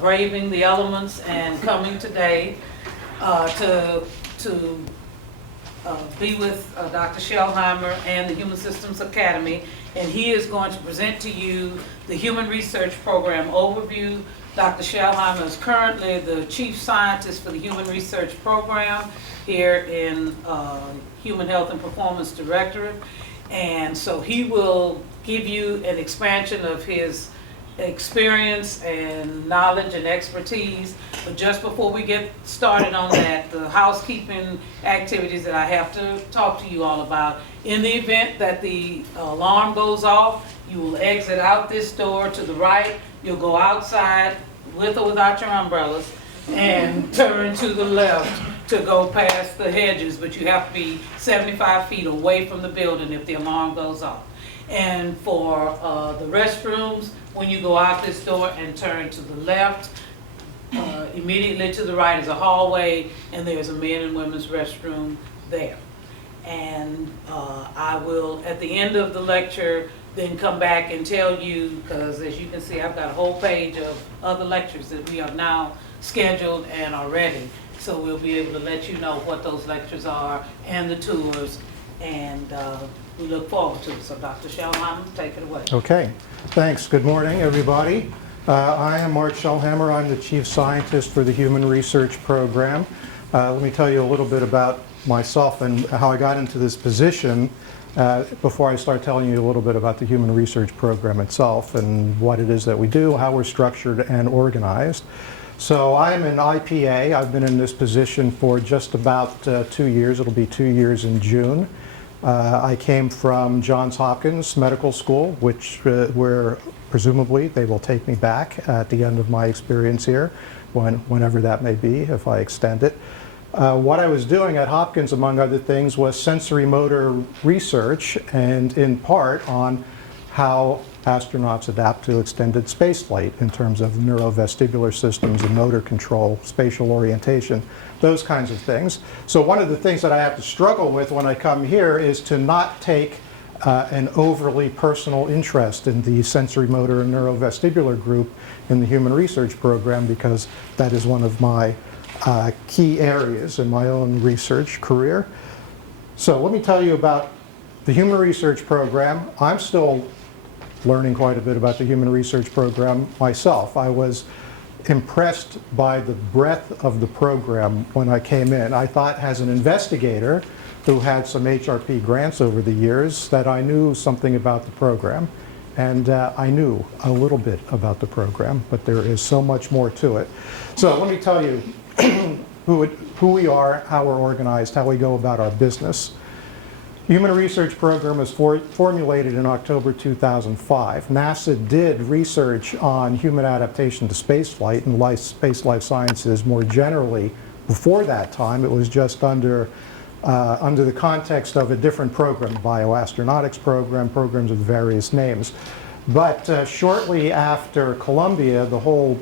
braving the elements and coming today to be with Dr. Schellheimer and the Human Systems Academy, and he is going to present to you the Human Research Program Overview. Dr. Schellheimer is currently the Chief Scientist for the Human Research Program here in Human Health and Performance Directorate, and so he will give you an expansion of his experience and knowledge and expertise. But just before we get started on that, the housekeeping activities that I have to talk to you all about. In the event that the alarm goes off, you will exit out this door to the right. You'll go outside with or without your umbrellas and turn to the left to go past the hedges, but you have to be 75 feet away from the building if the alarm goes off. And for the restrooms, when you go out this door and turn to the left, immediately to the right is a hallway, and there's a men and women's restroom there. And I will, at the end of the lecture, then come back and tell you, because as you can see, I've got a whole page of other lectures that we have now scheduled and are ready. So we'll be able to let you know what those lectures are and the tours, and we look forward to it. So Dr. Schellheimer, take it away. Okay, thanks. Good morning, everybody. I am Mark Schellheimer. I'm the Chief Scientist for the Human Research Program. Let me tell you a little bit about myself and how I got into this position before I start telling you a little bit about the Human Research Program itself and what it is that we do, how we're structured and organized. So I'm an IPA. I've been in this position for just about 2 years. It'll be 2 years in June. I came from Johns Hopkins Medical School, which where presumably they will take me back at the end of my experience here, whenever that may be, if I extend it. What I was doing at Hopkins, among other things, was sensory motor research, and in part on how astronauts adapt to extended space flight in terms of neurovestibular systems and motor control, spatial orientation, those kinds of things. So one of the things that I have to struggle with when I come here is to not take an overly personal interest in the sensory motor and neurovestibular group in the Human Research Program, because that is one of my key areas in my own research career. So let me tell you about the Human Research Program. I'm still learning quite a bit about the Human Research Program myself. I was impressed by the breadth of the program when I came in. I thought, as an investigator who had some HRP grants over the years, that I knew something about the program. And I knew a little bit about the program, but there is so much more to it. So let me tell you who we are, how we're organized, how we go about our business. The Human Research Program was formulated in October 2005. NASA did research on human adaptation to spaceflight and space life sciences more generally. Before that time, it was just under the context of a different program, bioastronautics program, programs with various names. But shortly after Columbia, the whole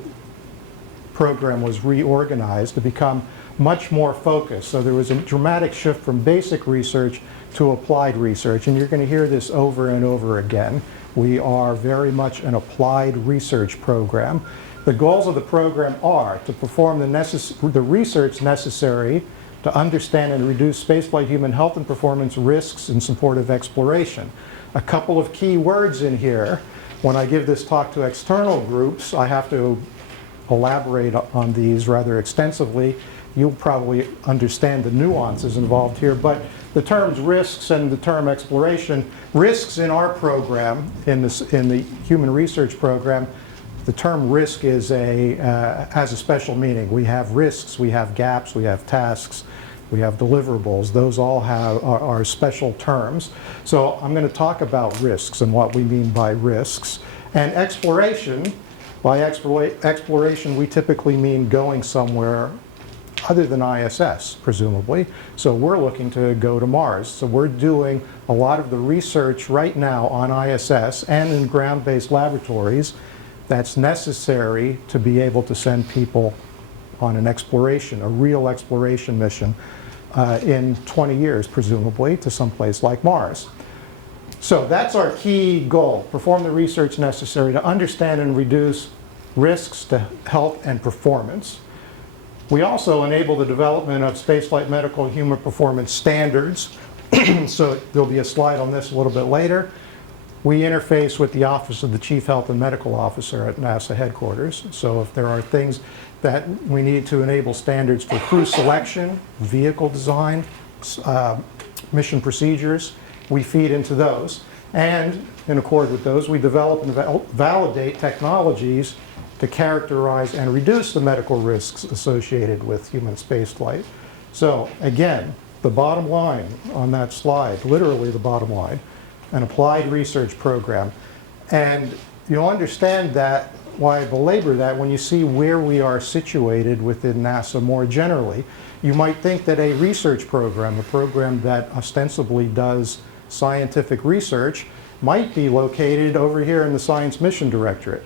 program was reorganized to become much more focused. So there was a dramatic shift from basic research to applied research, and you're going to hear this over and over again. We are very much an applied research program. The goals of the program are to perform the research necessary to understand and reduce spaceflight human health and performance risks in support of exploration. A couple of key words in here. When I give this talk to external groups, I have to elaborate on these rather extensively. You'll probably understand the nuances involved here, but the terms risks and the term exploration, risks in our program, in the Human Research Program, the term risk is has a special meaning. We have risks, we have gaps, we have tasks, we have deliverables. Those all are special terms. So I'm going to talk about risks and what we mean by risks. And exploration, by exploration we typically mean going somewhere other than ISS, presumably. So we're looking to go to Mars. So we're doing a lot of the research right now on ISS and in ground-based laboratories that's necessary to be able to send people on an exploration, a real exploration mission in 20 years, presumably, to someplace like Mars. So that's our key goal, perform the research necessary to understand and reduce risks to health and performance. We also enable the development of spaceflight medical and human performance standards. So there'll be a slide on this a little bit later. We interface with the Office of the Chief Health and Medical Officer at NASA headquarters. So if there are things that we need to enable standards for crew selection, vehicle design, mission procedures, we feed into those. And in accord with those, we develop and validate technologies to characterize and reduce the medical risks associated with human spaceflight. So again, the bottom line on that slide, literally the bottom line, an applied research program. And you'll understand that, why I belabor that, when you see where we are situated within NASA more generally. You might think that a research program, a program that ostensibly does scientific research, might be located over here in the Science Mission Directorate,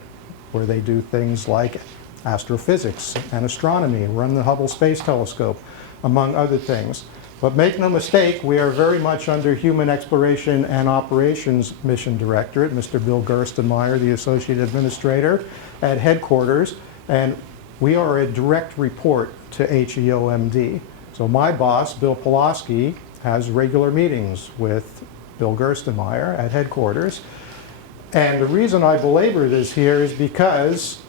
where they do things like astrophysics and astronomy and run the Hubble Space Telescope, among other things. But make no mistake, we are very much under Human Exploration and Operations Mission Directorate, Mr. Bill Gerstenmaier, the Associate Administrator at headquarters, and we are a direct report to HEOMD. So my boss, Bill Pulaski, has regular meetings with Bill Gerstenmaier at headquarters. And the reason I belabor this here is because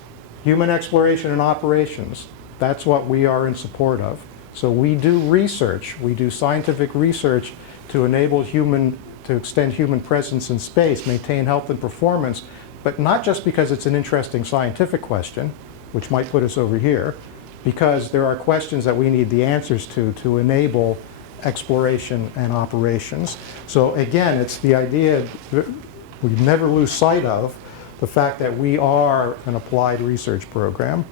Human Exploration and Operations, that's what we are in support of. So we do research, we do scientific research to enable to extend human presence in space, maintain health and performance, but not just because it's an interesting scientific question, which might put us over here, because there are questions that we need the answers to enable exploration and operations. So again, it's the idea that we never lose sight of the fact that we are an applied research program.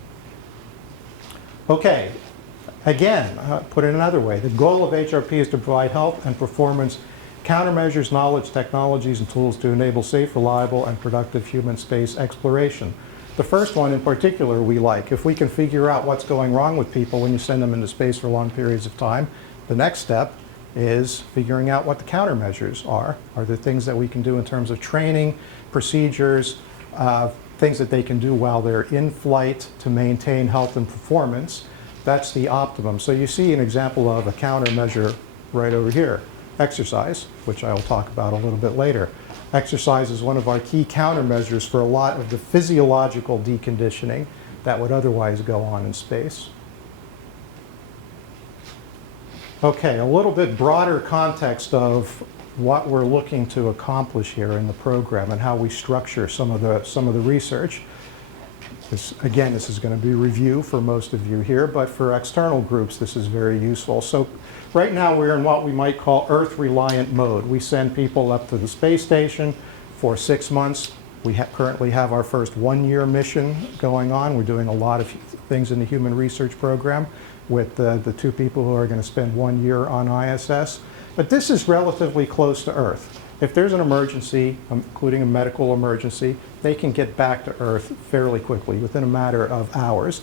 Okay. Again, put it another way, the goal of HRP is to provide health and performance countermeasures, knowledge, technologies, and tools to enable safe, reliable, and productive human space exploration. The first one in particular we like. If we can figure out what's going wrong with people when you send them into space for long periods of time, the next step is figuring out what the countermeasures are. Are there things that we can do in terms of training, procedures, things that they can do while they're in flight to maintain health and performance? That's the optimum. So you see an example of a countermeasure right over here. Exercise, which I will talk about a little bit later. Exercise is one of our key countermeasures for a lot of the physiological deconditioning that would otherwise go on in space. Okay, a little bit broader context of what we're looking to accomplish here in the program and how we structure some of the research. Again, this is going to be review for most of you here, but for external groups, this is very useful. So right now, we're in what we might call Earth-reliant mode. We send people up to the space station for 6 months. We currently have our first one-year mission going on. We're doing a lot of things in the human research program with the two people who are going to spend 1 year on ISS. But this is relatively close to Earth. If there's an emergency, including a medical emergency, they can get back to Earth fairly quickly, within a matter of hours.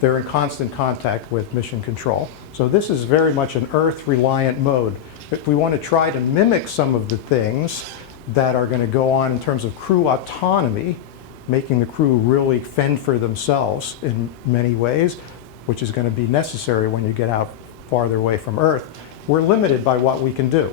They're in constant contact with mission control. So this is very much an Earth-reliant mode. If we want to try to mimic some of the things that are going to go on in terms of crew autonomy, making the crew really fend for themselves in many ways, which is going to be necessary when you get out farther away from Earth, we're limited by what we can do.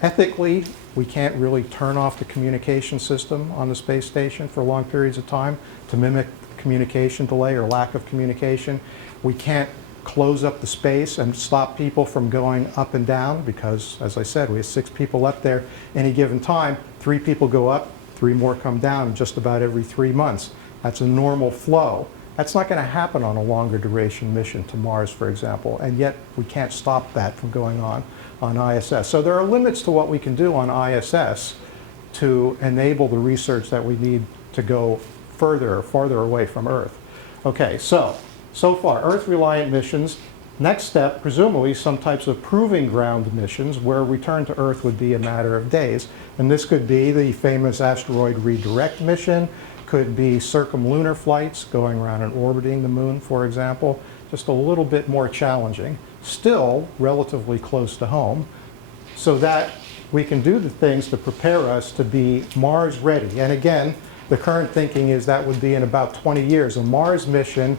Ethically, we can't really turn off the communication system on the space station for long periods of time to mimic communication delay or lack of communication. We can't close up the space and stop people from going up and down because, as I said, we have 6 people up there any given time. 3 people go up, 3 more come down just about every 3 months. That's a normal flow. That's not going to happen on a longer duration mission to Mars, for example, and yet we can't stop that from going on ISS. So there are limits to what we can do on ISS to enable the research that we need to go farther away from Earth. Okay, so far, Earth-reliant missions. Next step, presumably some types of proving ground missions where return to Earth would be a matter of days. And this could be the famous asteroid redirect mission, could be circumlunar flights going around and orbiting the moon, for example. Just a little bit more challenging. Still relatively close to home, so that we can do the things to prepare us to be Mars ready. And again, The current thinking is that would be in about 20 years. A Mars mission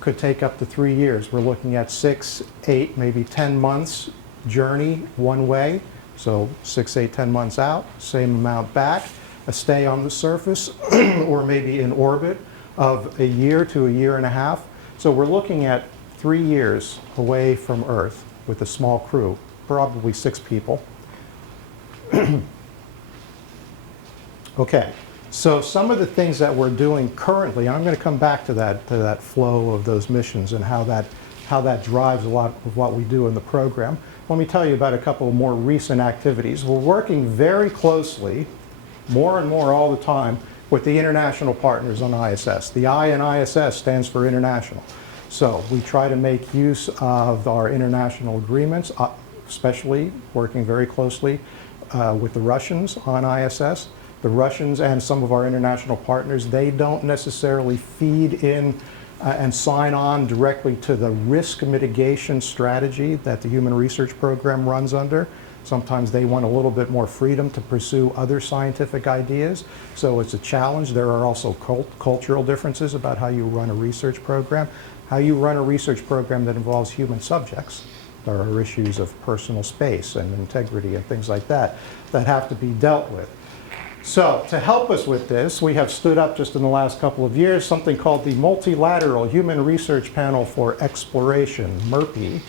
could take up to 3 years. We're looking at 6, 8, maybe 10 months journey one way. So 6, 8, 10 months out, same amount back, a stay on the surface or maybe in orbit of a year to a year and a half. So we're looking at 3 years away from Earth with a small crew, probably 6 people. Okay, so some of the things that we're doing currently, and I'm going to come back to that flow of those missions and how that drives a lot of what we do in the program. Let me tell you about a couple of more recent activities. We're working very closely, more and more all the time, with the international partners on ISS. The I in ISS stands for international. So we try to make use of our international agreements, especially working very closely with the Russians on ISS. The Russians and some of our international partners, they don't necessarily feed in and sign on directly to the risk mitigation strategy that the Human Research Program runs under. Sometimes they want a little bit more freedom to pursue other scientific ideas. So it's a challenge. There are also cultural differences about how you run a research program. How you run a research program that involves human subjects. There are issues of personal space and integrity and things like that that have to be dealt with. So to help us with this, we have stood up just in the last couple of years something called the Multilateral Human Research Panel for Exploration, MERPI,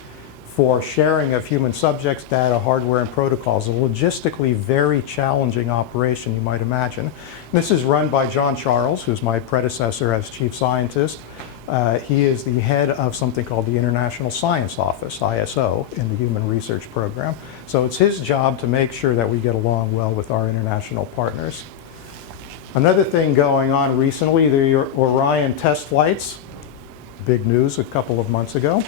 for sharing of human subjects, data, hardware, and protocols. A logistically very challenging operation, you might imagine. This is run by John Charles, who's my predecessor as chief scientist. He is the head of something called the International Science Office, ISO, in the Human Research Program. So it's his job to make sure that we get along well with our international partners. Another thing going on recently, the Orion test flights, big news a couple of months ago.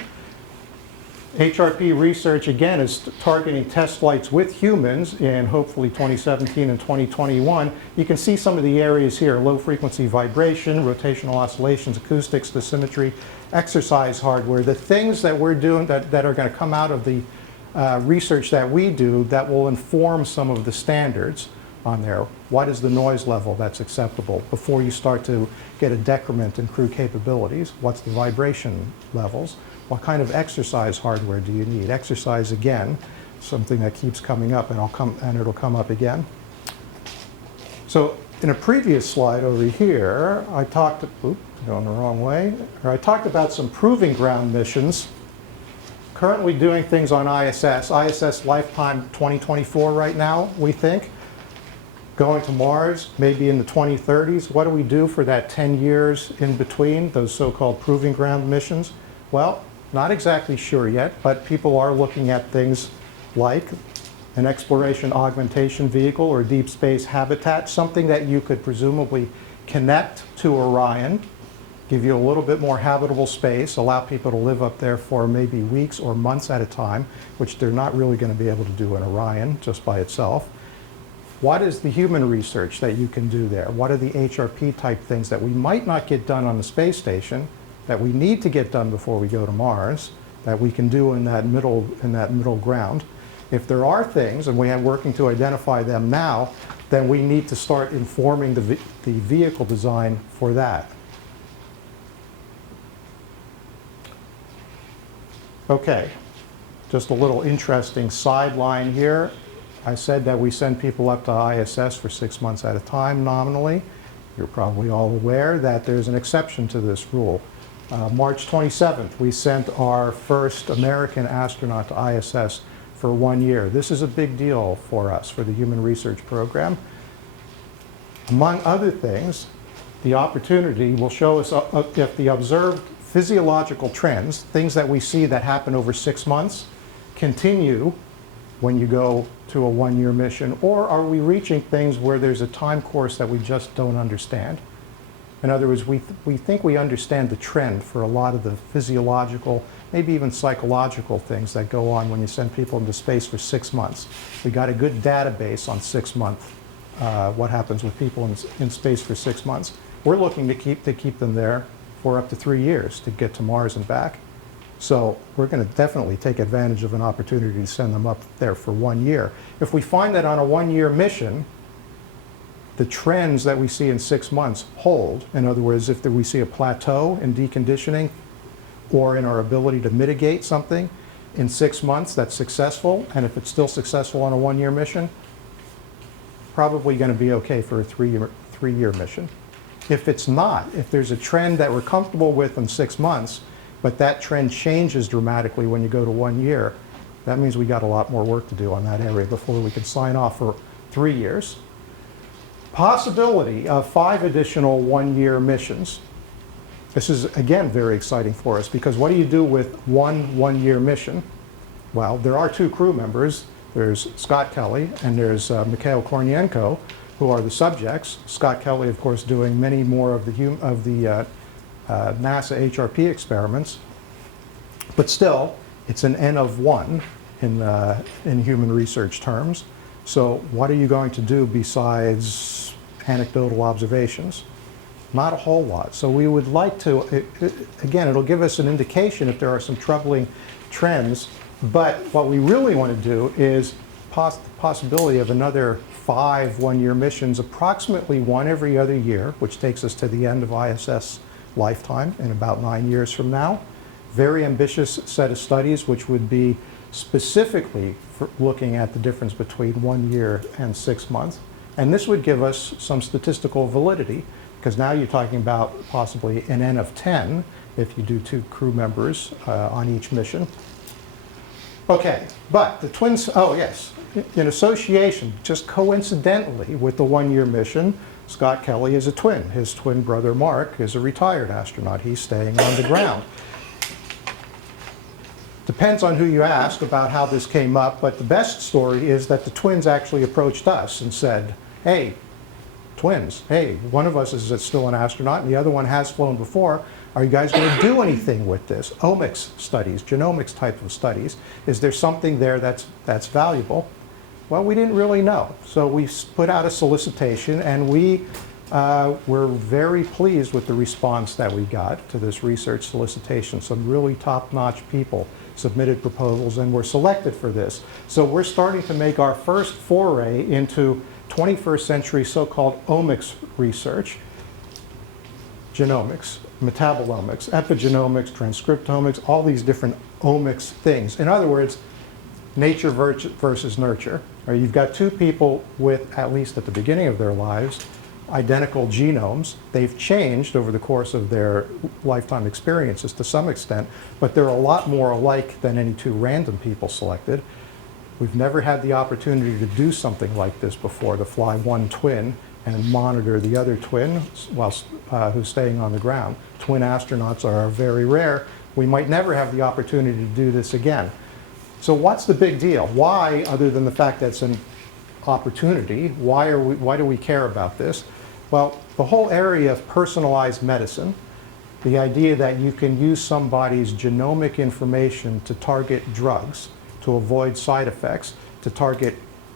HRP research, again, is targeting test flights with humans in hopefully 2017 and 2021. You can see some of the areas here: low frequency vibration, rotational oscillations, acoustics, dosimetry, exercise hardware. The things that we're doing that are going to come out of the research that we do that will inform some of the standards on there. What is the noise level that's acceptable before you start to get a decrement in crew capabilities? What's the vibration levels? What kind of exercise hardware do you need? Exercise, again, something that keeps coming up, and it'll come up again. So in a previous slide over here, I talked, going the wrong way, I talked about some proving ground missions currently doing things on ISS. ISS lifetime 2024 right now, we think. Going to Mars, maybe in the 2030s. What do we do for that 10 years in between, those so-called proving ground missions? Well, not exactly sure yet, but people are looking at things like an exploration augmentation vehicle or deep space habitat, something that you could presumably connect to Orion, give you a little bit more habitable space, allow people to live up there for maybe weeks or months at a time, which they're not really going to be able to do in Orion just by itself. What is the human research that you can do there? What are the HRP type things that we might not get done on the space station, that we need to get done before we go to Mars, that we can do in that middle ground? If there are things, and we are working to identify them now, then we need to start informing the vehicle design for that. Okay, just a little interesting sideline here. I said that we send people up to ISS for 6 months at a time nominally. You're probably all aware that there's an exception to this rule. March 27th, we sent our first American astronaut to ISS for 1 year. This is a big deal for us, for the Human Research Program. Among other things, the opportunity will show us if the observed physiological trends, things that we see that happen over 6 months, continue when you go to a 1 year mission, or are we reaching things where there's a time course that we just don't understand? In other words, we think we understand the trend for a lot of the physiological, maybe even psychological things that go on when you send people into space for 6 months. We got a good database on 6 months, what happens with people in space for 6 months. We're looking to keep them there for up to 3 years to get to Mars and back. So we're going to definitely take advantage of an opportunity to send them up there for 1 year. If we find that on a 1 year mission, the trends that we see in 6 months hold, in other words, if we see a plateau in deconditioning or in our ability to mitigate something in 6 months that's successful, and if it's still successful on a 1-year mission, probably going to be okay for a three-year mission. If it's not, if there's a trend that we're comfortable with in 6 months, but that trend changes dramatically when you go to 1 year, that means we got a lot more work to do on that area before we can sign off for 3 years. Possibility of 5 additional 1-year missions. This is, again, very exciting for us, because what do you do with one-year mission? Well, there are 2 crew members. There's Scott Kelly and there's Mikhail Kornienko, who are the subjects. Scott Kelly, of course, doing many more of the NASA HRP experiments. But still, it's an N of 1 in human research terms. So what are you going to do besides anecdotal observations? Not a whole lot. So we would like to, again, it'll give us an indication if there are some troubling trends, but what we really want to do is possibility of another 5 1-year missions, approximately 1 every other year, which takes us to the end of ISS lifetime in about 9 years from now. Very ambitious set of studies, which would be specifically for looking at the difference between 1 year and 6 months. And this would give us some statistical validity, because now you're talking about possibly an N of 10 if you do 2 crew members on each mission. Okay, but the twins, oh yes, in association, just coincidentally with the 1-year mission, Scott Kelly is a twin. His twin brother Mark is a retired astronaut. He's staying on the ground. Depends on who you ask about how this came up, but the best story is that the twins actually approached us and said, hey, twins, hey, one of us is still an astronaut and the other one has flown before. Are you guys going to do anything with this? Omics studies, genomics type of studies. Is there something there that's valuable? Well, we didn't really know. So we put out a solicitation, and we were very pleased with the response that we got to this research solicitation. Some really top-notch people submitted proposals and were selected for this. So we're starting to make our first foray into 21st century so-called omics research, genomics, metabolomics, epigenomics, transcriptomics, all these different omics things. In other words, nature versus nurture. Or you've got 2 people with, at least at the beginning of their lives, identical genomes. They've changed over the course of their lifetime experiences to some extent, but they're a lot more alike than any 2 random people selected. We've never had the opportunity to do something like this before, to fly one twin and monitor the other twin whilst who's staying on the ground. Twin astronauts are very rare. We might never have the opportunity to do this again. So what's the big deal? Why, other than the fact that it's an opportunity, why do we care about this? Well, the whole area of personalized medicine, the idea that you can use somebody's genomic information to target drugs, to avoid side effects, to target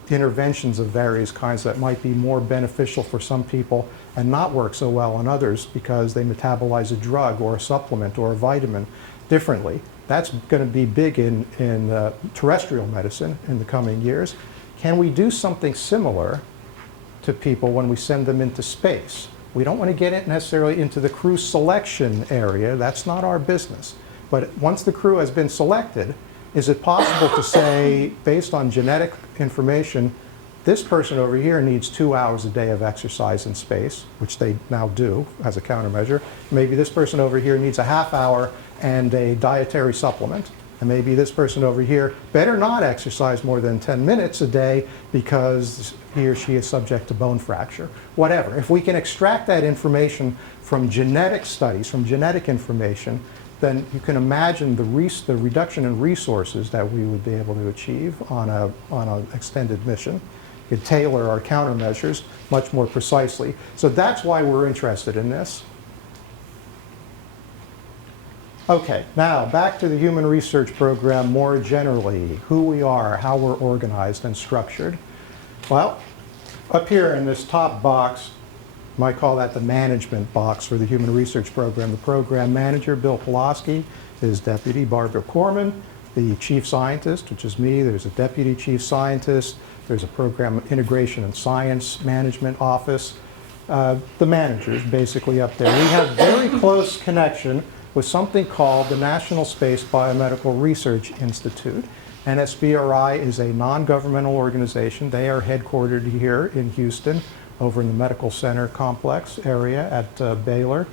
interventions of various kinds that might be more beneficial for some people and not work so well on others because they metabolize a drug or a supplement or a vitamin differently. That's going to be big in terrestrial medicine in the coming years. Can we do something similar to people when we send them into space? We don't want to get it necessarily into the crew selection area. That's not our business. But once the crew has been selected, is it possible to say, based on genetic information, this person over here needs 2 hours a day of exercise in space, which they now do as a countermeasure. Maybe this person over here needs a half hour and a dietary supplement. And maybe this person over here better not exercise more than 10 minutes a day because he or she is subject to bone fracture. Whatever. If we can extract that information from genetic studies, from genetic information, then you can imagine the reduction in resources that we would be able to achieve on an extended mission. We could tailor our countermeasures much more precisely. So that's why we're interested in this. Okay, now back to the Human Research Program more generally, who we are, how we're organized and structured. Well, up here in this top box, you might call that the management box for the Human Research Program. The program manager, Bill Pulaski, his deputy, Barbara Corman, the chief scientist, which is me. There's a deputy chief scientist. There's a program integration and science management office. The managers basically up there. We have very close connection with something called the National Space Biomedical Research Institute. NSBRI is a non-governmental organization. They are headquartered here in Houston, over in the Medical Center Complex area at Baylor.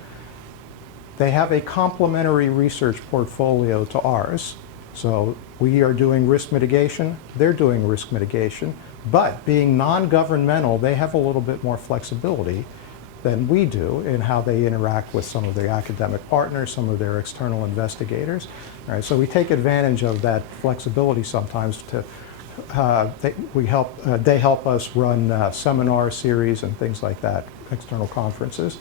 They have a complementary research portfolio to ours. So we are doing risk mitigation, they're doing risk mitigation, but being non-governmental, they have a little bit more flexibility than we do in how they interact with some of their academic partners, some of their external investigators. All right, so we take advantage of that flexibility sometimes to they help us run seminar series and things like that, external conferences.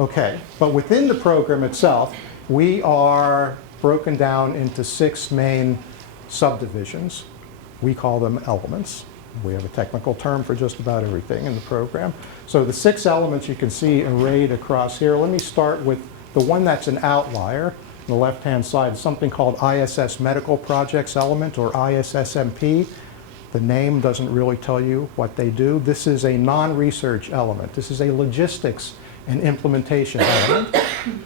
Okay, but within the program itself, we are broken down into 6 main subdivisions. We call them elements. We have a technical term for just about everything in the program. So the 6 elements you can see arrayed across here. Let me start with the one that's an outlier on the left-hand side, something called ISS Medical Projects Element, or ISSMP. The name doesn't really tell you what they do. This is a non-research element. This is a logistics and implementation element.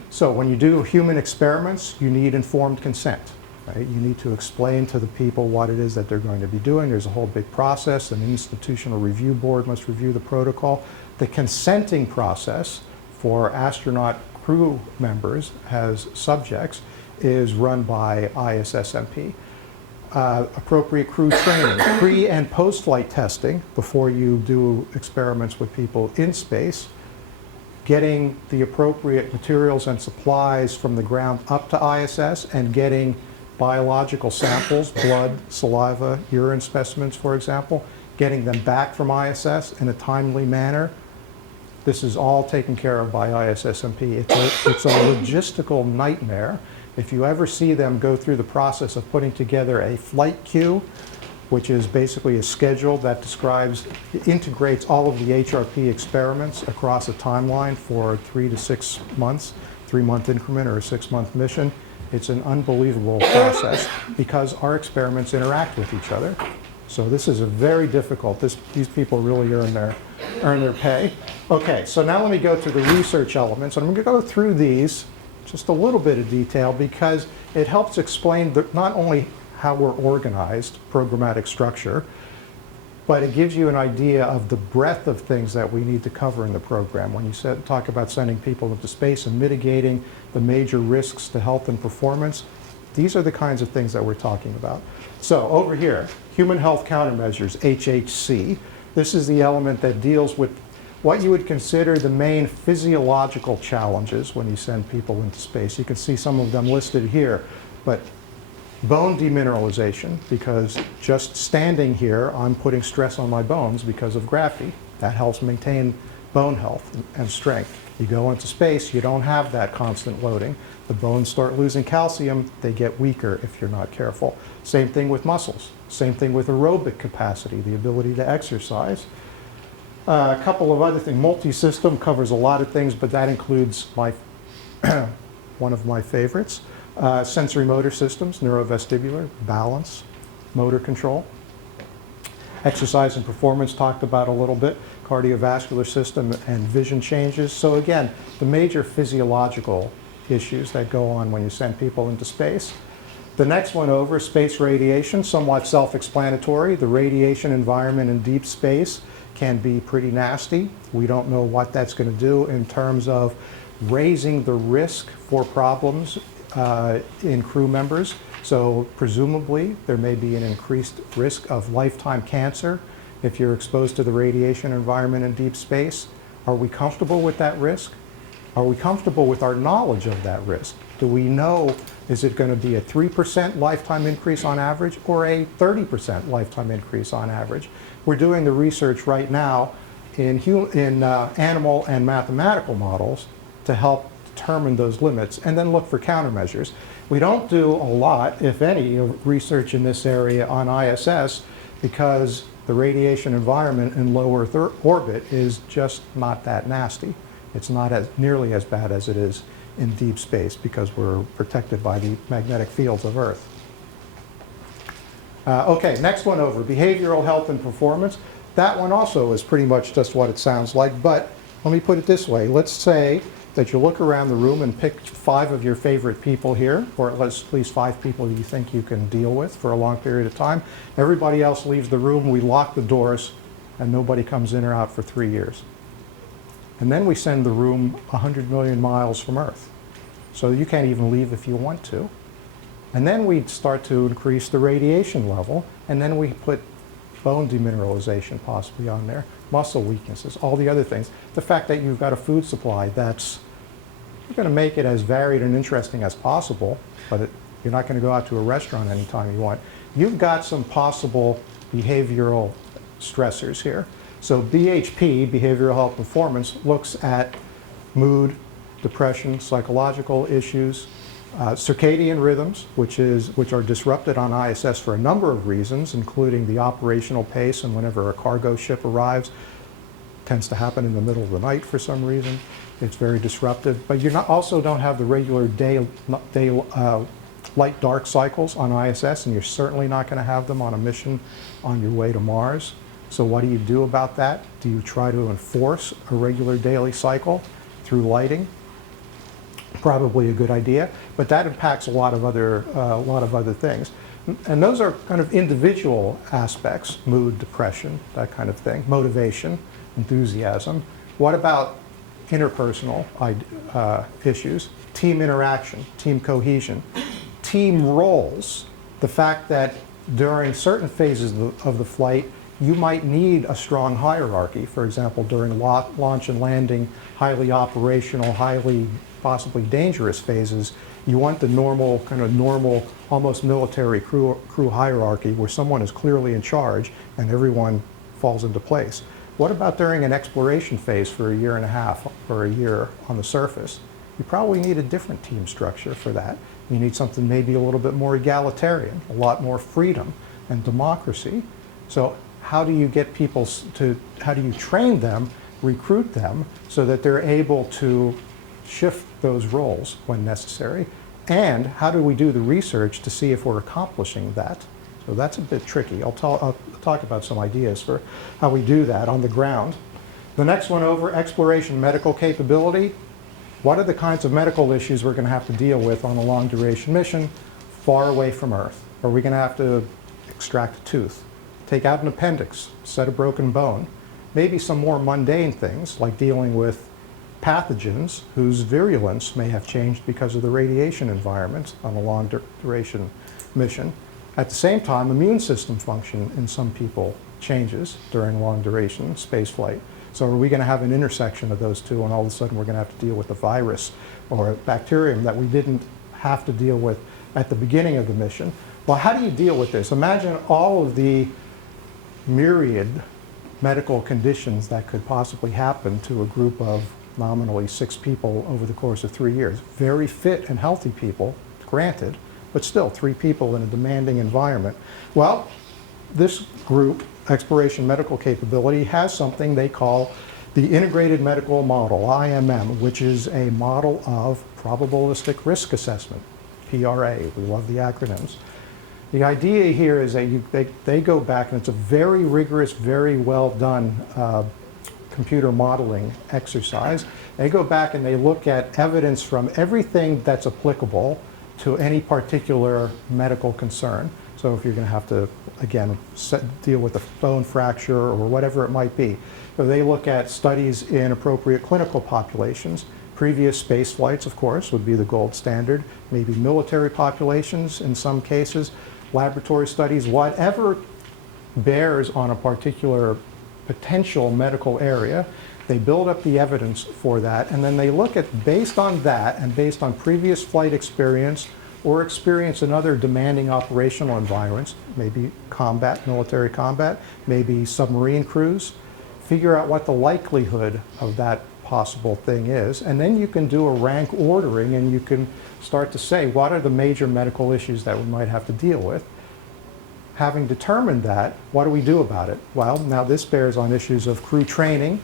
So when you do human experiments, you need informed consent. Right? You need to explain to the people what it is that they're going to be doing. There's a whole big process. An institutional review board must review the protocol. The consenting process for astronaut crew members as subjects is run by ISSMP. Appropriate crew training, pre- and post-flight testing before you do experiments with people in space, getting the appropriate materials and supplies from the ground up to ISS, and getting biological samples, blood, saliva, urine specimens, for example, getting them back from ISS in a timely manner. This is all taken care of by ISSMP. It's a logistical nightmare. If you ever see them go through the process of putting together a flight queue, which is basically a schedule that integrates all of the HRP experiments across a timeline for 3 to 6 months, 3-month increment or a 6-month mission, it's an unbelievable process because our experiments interact with each other. So this is a very difficult, these people really earn their pay. Okay, so now let me go to the research elements. And I'm going to go through these just a little bit of detail because it helps explain not only how we're organized, programmatic structure, but it gives you an idea of the breadth of things that we need to cover in the program. When you talk about sending people into space and mitigating the major risks to health and performance, these are the kinds of things that we're talking about. So over here, Human Health Countermeasures, HHC. This is the element that deals with what you would consider the main physiological challenges when you send people into space. You can see some of them listed here, but bone demineralization, because just standing here, I'm putting stress on my bones because of gravity. That helps maintain bone health and strength. You go into space, you don't have that constant loading. The bones start losing calcium, they get weaker if you're not careful. Same thing with muscles. Same thing with aerobic capacity, the ability to exercise. A couple of other things. Multi-system covers a lot of things, but that includes one of my favorites. Sensory motor systems, neurovestibular, balance, motor control. Exercise and performance talked about a little bit. Cardiovascular system and vision changes. So again, the major physiological issues that go on when you send people into space. The next one over, space radiation, somewhat self-explanatory. The radiation environment in deep space can be pretty nasty. We don't know what that's going to do in terms of raising the risk for problems in crew members. So presumably there may be an increased risk of lifetime cancer if you're exposed to the radiation environment in deep space. Are we comfortable with that risk? Are we comfortable with our knowledge of that risk? Do we know, is it going to be a 3% lifetime increase on average or a 30% lifetime increase on average? We're doing the research right now in animal and mathematical models to help determine those limits and then look for countermeasures. We don't do a lot, if any, of research in this area on ISS because the radiation environment in low Earth orbit is just not that nasty. It's not nearly as bad as it is in deep space because we're protected by the magnetic fields of Earth. Okay, next one over, behavioral health and performance. That one also is pretty much just what it sounds like, but let me put it this way. Let's say that you look around the room and pick 5 of your favorite people here, or at least 5 people you think you can deal with for a long period of time. Everybody else leaves the room, we lock the doors, and nobody comes in or out for 3 years. And then we send the room 100 million miles from Earth. So you can't even leave if you want to. And then we start to increase the radiation level, and then we put bone demineralization possibly on there, muscle weaknesses, all the other things. The fact that you've got a food supply that's, you're going to make it as varied and interesting as possible, but you're not going to go out to a restaurant anytime you want. You've got some possible behavioral stressors here. So BHP, Behavioral Health Performance, looks at mood, depression, psychological issues, circadian rhythms, which are disrupted on ISS for a number of reasons, including the operational pace, and whenever a cargo ship arrives, tends to happen in the middle of the night for some reason. It's very disruptive. But you also don't have the regular day light-dark cycles on ISS, and you're certainly not going to have them on a mission on your way to Mars. So what do you do about that? Do you try to enforce a regular daily cycle through lighting? Probably a good idea, but that impacts a lot of other things. And those are kind of individual aspects: mood, depression, that kind of thing, motivation, enthusiasm. What about interpersonal issues? Team interaction, team cohesion, team roles. The fact that during certain phases of the flight, you might need a strong hierarchy. For example, during launch and landing, highly operational, highly possibly dangerous phases, you want the normal, almost military crew hierarchy where someone is clearly in charge and everyone falls into place. What about during an exploration phase for a year and a half or a year on the surface? You probably need a different team structure for that. You need something maybe a little bit more egalitarian, a lot more freedom and democracy. So how do you get people how do you train them, recruit them, so that they're able to shift those roles when necessary? And how do we do the research to see if we're accomplishing that? So that's a bit tricky. I'll talk about some ideas for how we do that on the ground. The next one over, exploration medical capability. What are the kinds of medical issues we're going to have to deal with on a long duration mission far away from Earth? Are we going to have to extract a tooth, take out an appendix, set a broken bone? Maybe some more mundane things like dealing with pathogens whose virulence may have changed because of the radiation environment on a long duration mission. At the same time, immune system function in some people changes during long duration space flight. So are we going to have an intersection of those two, and all of a sudden we're going to have to deal with a virus or a bacterium that we didn't have to deal with at the beginning of the mission? Well, how do you deal with this? Imagine all of the myriad medical conditions that could possibly happen to a group of nominally 6 people over the course of 3 years. Very fit and healthy people, granted, but still 3 people in a demanding environment. Well, this group, Exploration Medical Capability, has something they call the Integrated Medical Model, IMM, which is a model of probabilistic risk assessment, PRA. We love the acronyms. The idea here is that they go back, and it's a very rigorous, very well done computer modeling exercise. They go back and they look at evidence from everything that's applicable to any particular medical concern. So if you're going to have to, again, deal with a bone fracture or whatever it might be. So they look at studies in appropriate clinical populations. Previous space flights, of course, would be the gold standard. Maybe military populations in some cases, laboratory studies, whatever bears on a particular potential medical area. They build up the evidence for that, and then they look at, based on that and based on previous flight experience or experience in other demanding operational environments, maybe combat, military combat, maybe submarine crews, figure out what the likelihood of that possible thing is, and then you can do a rank ordering and you can start to say, what are the major medical issues that we might have to deal with? Having determined that, what do we do about it? Well, now this bears on issues of crew training,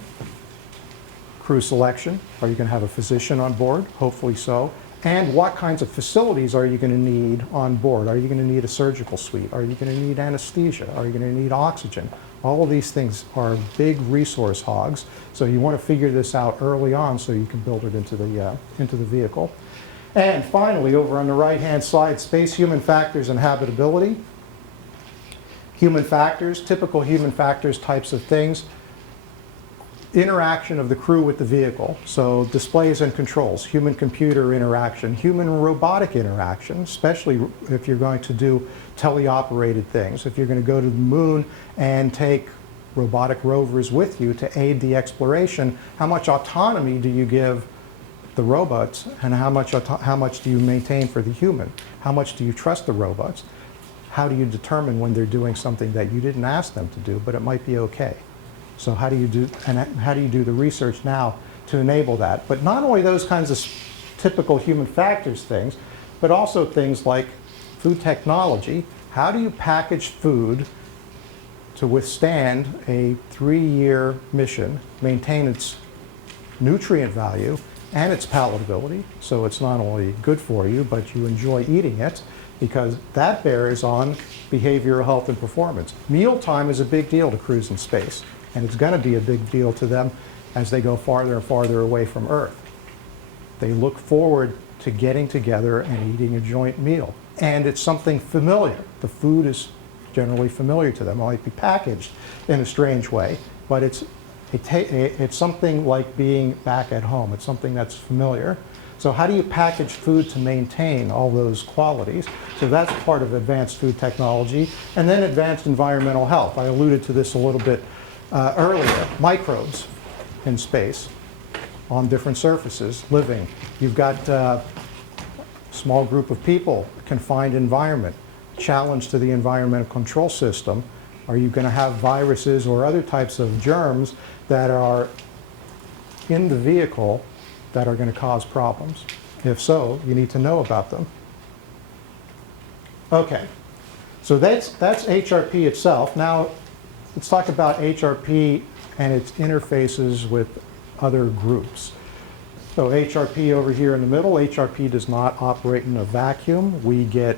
crew selection. Are you going to have a physician on board? Hopefully so. And what kinds of facilities are you going to need on board? Are you going to need a surgical suite? Are you going to need anesthesia? Are you going to need oxygen? All of these things are big resource hogs, so you want to figure this out early on so you can build it into the vehicle. And finally, over on the right-hand side, space, human factors, and habitability. Human factors, typical human factors types of things. Interaction of the crew with the vehicle, so displays and controls, human-computer interaction, human-robotic interaction, especially if you're going to do teleoperated things. If you're going to go to the moon and take robotic rovers with you to aid the exploration, how much autonomy do you give the robots, and how much do you maintain for the human? How much do you trust the robots? How do you determine when they're doing something that you didn't ask them to do, but it might be okay? So how do you do the research now to enable that? But not only those kinds of typical human factors things, but also things like food technology. How do you package food to withstand a 3-year mission, maintain its nutrient value and its palatability, so it's not only good for you, but you enjoy eating it, because that bears on behavioral health and performance. Mealtime is a big deal to crews in space, and it's going to be a big deal to them as they go farther and farther away from Earth. They look forward to getting together and eating a joint meal. And it's something familiar. The food is generally familiar to them. It might be packaged in a strange way, but it's something like being back at home. It's something that's familiar. So how do you package food to maintain all those qualities? So that's part of advanced food technology. And then advanced environmental health. I alluded to this a little bit earlier. Microbes in space on different surfaces living. You've got a small group of people, confined environment, challenge to the environmental control system. Are you going to have viruses or other types of germs that are in the vehicle that are going to cause problems? If so, you need to know about them. Okay, so that's HRP itself. Now, let's talk about HRP and its interfaces with other groups. So HRP over here in the middle, HRP does not operate in a vacuum. We get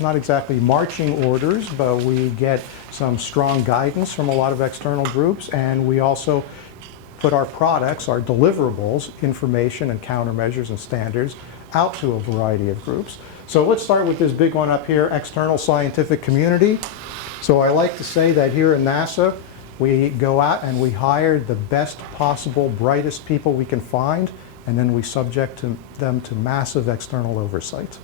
not exactly marching orders, but we get some strong guidance from a lot of external groups, and we also put our products, our deliverables, information and countermeasures and standards out to a variety of groups. So let's start with this big one up here, external scientific community. So I like to say that here in NASA, we go out and we hire the best possible, brightest people we can find, and then we subject them to massive external oversight.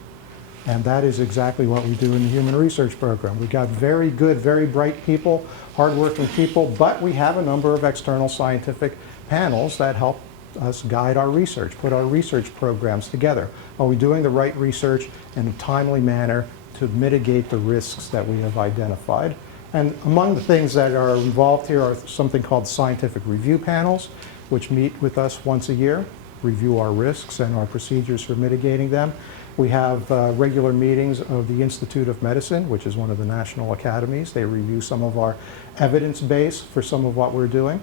And that is exactly what we do in the Human Research Program. We've got very good, very bright people, hardworking people, but we have a number of external scientific panels that help us guide our research, put our research programs together. Are we doing the right research in a timely manner to mitigate the risks that we have identified? And among the things that are involved here are something called scientific review panels, which meet with us once a year, review our risks and our procedures for mitigating them. We have regular meetings of the Institute of Medicine, which is one of the national academies. They review some of our evidence base for some of what we're doing.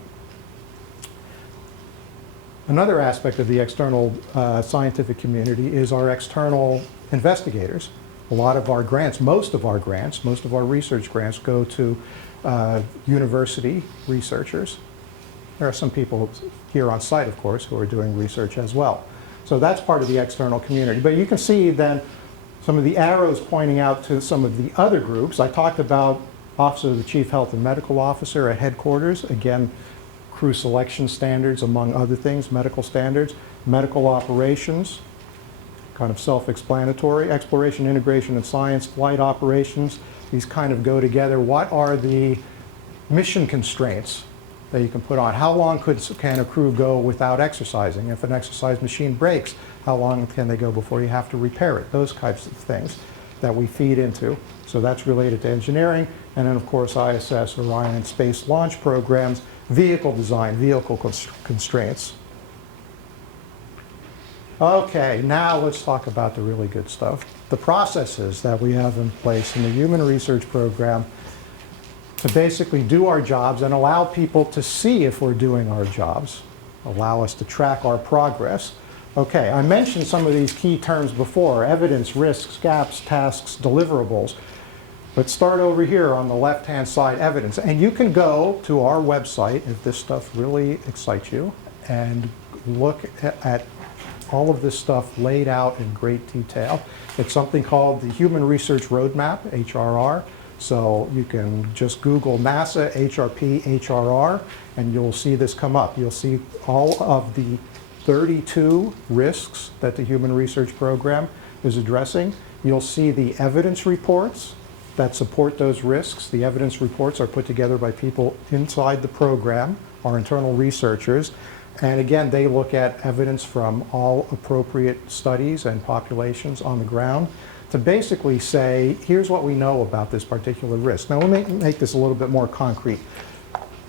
Another aspect of the external scientific community is our external investigators. A lot of our grants, most of our research grants go to university researchers. There are some people here on site, of course, who are doing research as well. So that's part of the external community. But you can see then some of the arrows pointing out to some of the other groups. I talked about Office of the Chief Health and Medical Officer at headquarters. Again, crew selection standards, among other things, medical standards. Medical operations, kind of self-explanatory. Exploration, integration, and science, flight operations. These kind of go together. What are the mission constraints that you can put on? How long can a crew go without exercising? If an exercise machine breaks, how long can they go before you have to repair it? Those types of things that we feed into. So that's related to engineering. And then, of course, ISS, Orion, and Space Launch Programs, vehicle design, vehicle constraints. Okay, now let's talk about the really good stuff. The processes that we have in place in the Human Research Program to basically do our jobs and allow people to see if we're doing our jobs, allow us to track our progress. Okay, I mentioned some of these key terms before: evidence, risks, gaps, tasks, deliverables. Let's start over here on the left-hand side, evidence. And you can go to our website, if this stuff really excites you, and look at all of this stuff laid out in great detail. It's something called the Human Research Roadmap, HRR. So you can just Google NASA HRP HRR, and you'll see this come up. You'll see all of the 32 risks that the Human Research Program is addressing. You'll see the evidence reports that support those risks. The evidence reports are put together by people inside the program, our internal researchers. And again, they look at evidence from all appropriate studies and populations on the ground to basically say, here's what we know about this particular risk. Now, let me make this a little bit more concrete.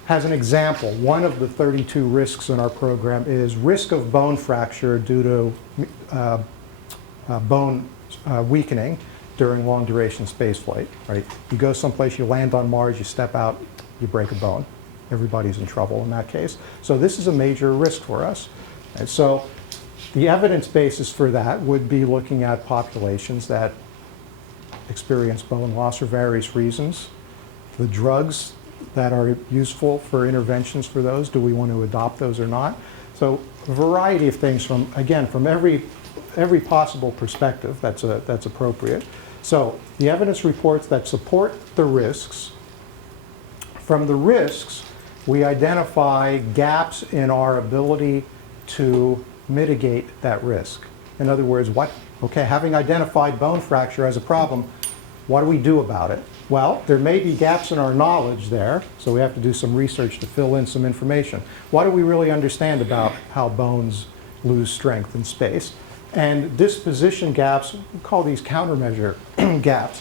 As an example, one of the 32 risks in our program is risk of bone fracture due to bone weakening during long-duration spaceflight, right? You go someplace, you land on Mars, you step out, you break a bone. Everybody's in trouble in that case. So this is a major risk for us. And so the evidence basis for that would be looking at populations that experience bone loss for various reasons. The drugs that are useful for interventions for those, do we want to adopt those or not? So a variety of things from, again, from every possible perspective that's appropriate. So the evidence reports that support the risks. From the risks, we identify gaps in our ability to mitigate that risk. In other words, having identified bone fracture as a problem, what do we do about it? Well, there may be gaps in our knowledge there, so we have to do some research to fill in some information. What do we really understand about how bones lose strength in space? And disposition gaps, we call these countermeasure gaps.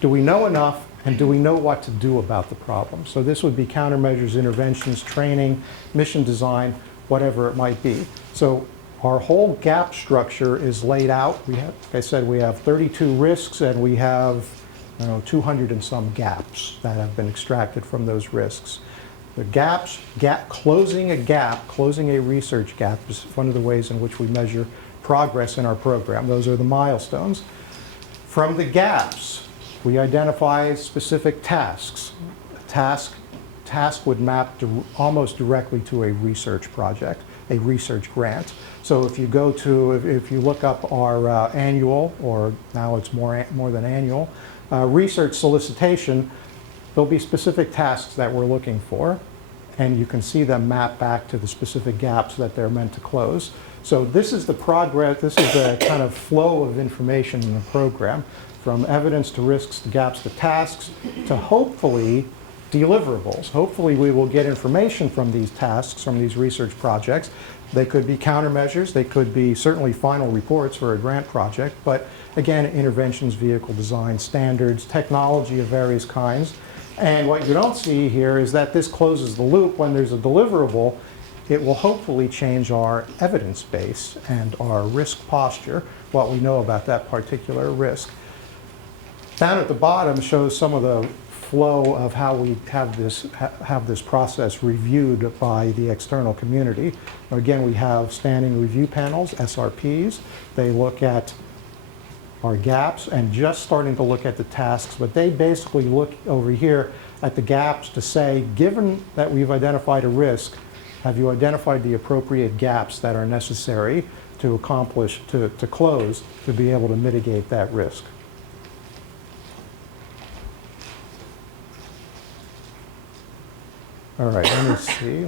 Do we know enough, and do we know what to do about the problem? So this would be countermeasures, interventions, training, mission design, whatever it might be. So our whole gap structure is laid out. We have, like I said, we have 32 risks, and we have 200 and some gaps that have been extracted from those risks. The gaps, closing a research gap is one of the ways in which we measure progress in our program. Those are the milestones. From the gaps, we identify specific tasks. Task would map almost directly to a research project, a research grant. So if you look up our annual, or now it's more than annual, research solicitation, there'll be specific tasks that we're looking for, and you can see them map back to the specific gaps that they're meant to close. So this is the progress, this is the kind of flow of information in the program, from evidence to risks to gaps to tasks to hopefully deliverables. Hopefully we will get information from these tasks, from these research projects. They could be countermeasures, they could be certainly final reports for a grant project, but again, interventions, vehicle design, standards, technology of various kinds. And what you don't see here is that this closes the loop. When there's a deliverable, it will hopefully change our evidence base and our risk posture, what we know about that particular risk. Down at the bottom shows some of the flow of how we have this process reviewed by the external community. Again, we have standing review panels, SRPs. They look at our gaps and just starting to look at the tasks, but they basically look over here at the gaps to say, given that we've identified a risk, have you identified the appropriate gaps that are necessary to accomplish, to close, to be able to mitigate that risk? All right, let me see.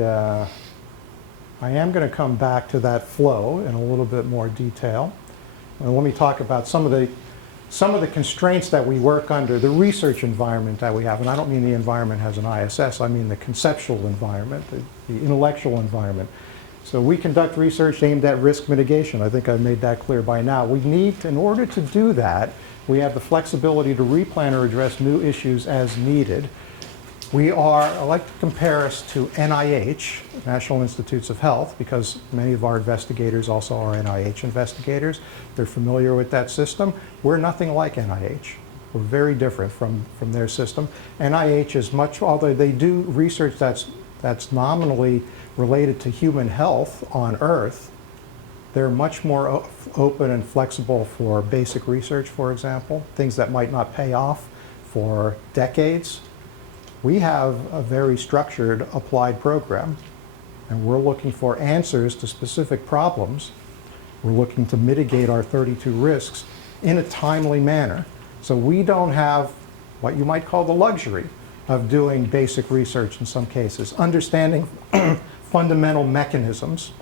I am going to come back to that flow in a little bit more detail. And let me talk about some of the constraints that we work under, the research environment that we have. And I don't mean the environment as an ISS, I mean the conceptual environment, the intellectual environment. So we conduct research aimed at risk mitigation. I think I've made that clear by now. We need, in order to do that, we have the flexibility to replan or address new issues as needed. I like to compare us to NIH, National Institutes of Health, because many of our investigators also are NIH investigators. They're familiar with that system. We're nothing like NIH. We're very different from their system. NIH is much, although they do research that's nominally related to human health on Earth, They're much more open and flexible for basic research, for example, things that might not pay off for decades. We have a very structured applied program, and we're looking for answers to specific problems. We're looking to mitigate our 32 risks in a timely manner. So we don't have what you might call the luxury of doing basic research in some cases, understanding fundamental mechanisms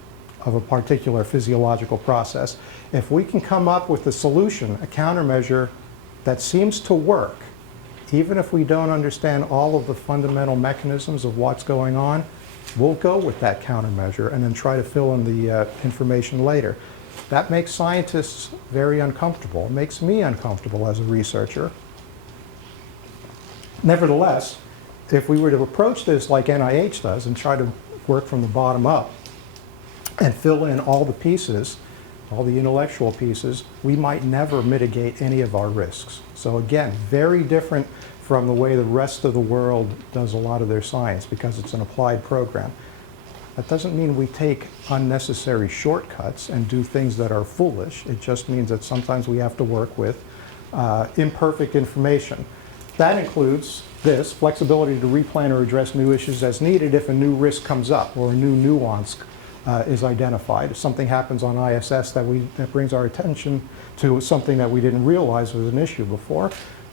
of a particular physiological process. If we can come up with a solution, a countermeasure that seems to work, even if we don't understand all of the fundamental mechanisms of what's going on, we'll go with that countermeasure and then try to fill in the information later. That makes scientists very uncomfortable. It makes me uncomfortable as a researcher. Nevertheless, if we were to approach this like NIH does and try to work from the bottom up and fill in all the pieces, all the intellectual pieces, we might never mitigate any of our risks. So again, very different from the way the rest of the world does a lot of their science because it's an applied program. That doesn't mean we take unnecessary shortcuts and do things that are foolish. It just means that sometimes we have to work with imperfect information. That includes this, flexibility to replan or address new issues as needed if a new risk comes up or a new nuance is identified. If something happens on ISS that brings our attention to something that we didn't realize was an issue before,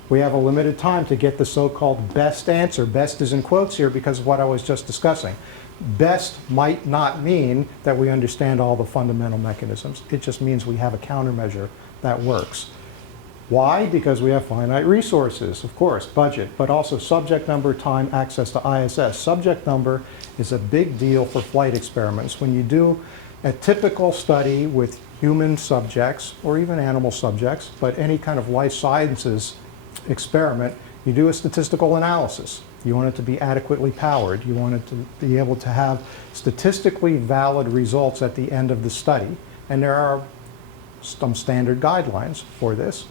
we have a limited time to get the so-called best answer. Best is in quotes here because of what I was just discussing. Best might not mean that we understand all the fundamental mechanisms. It just means we have a countermeasure that works. Why? Because we have finite resources, of course, budget, but also subject number, time, access to ISS. Subject number is a big deal for flight experiments. When you do a typical study with human subjects, or even animal subjects, but any kind of life sciences experiment, you do a statistical analysis. You want it to be adequately powered. You want it to be able to have statistically valid results at the end of the study. And there are some standard guidelines for this.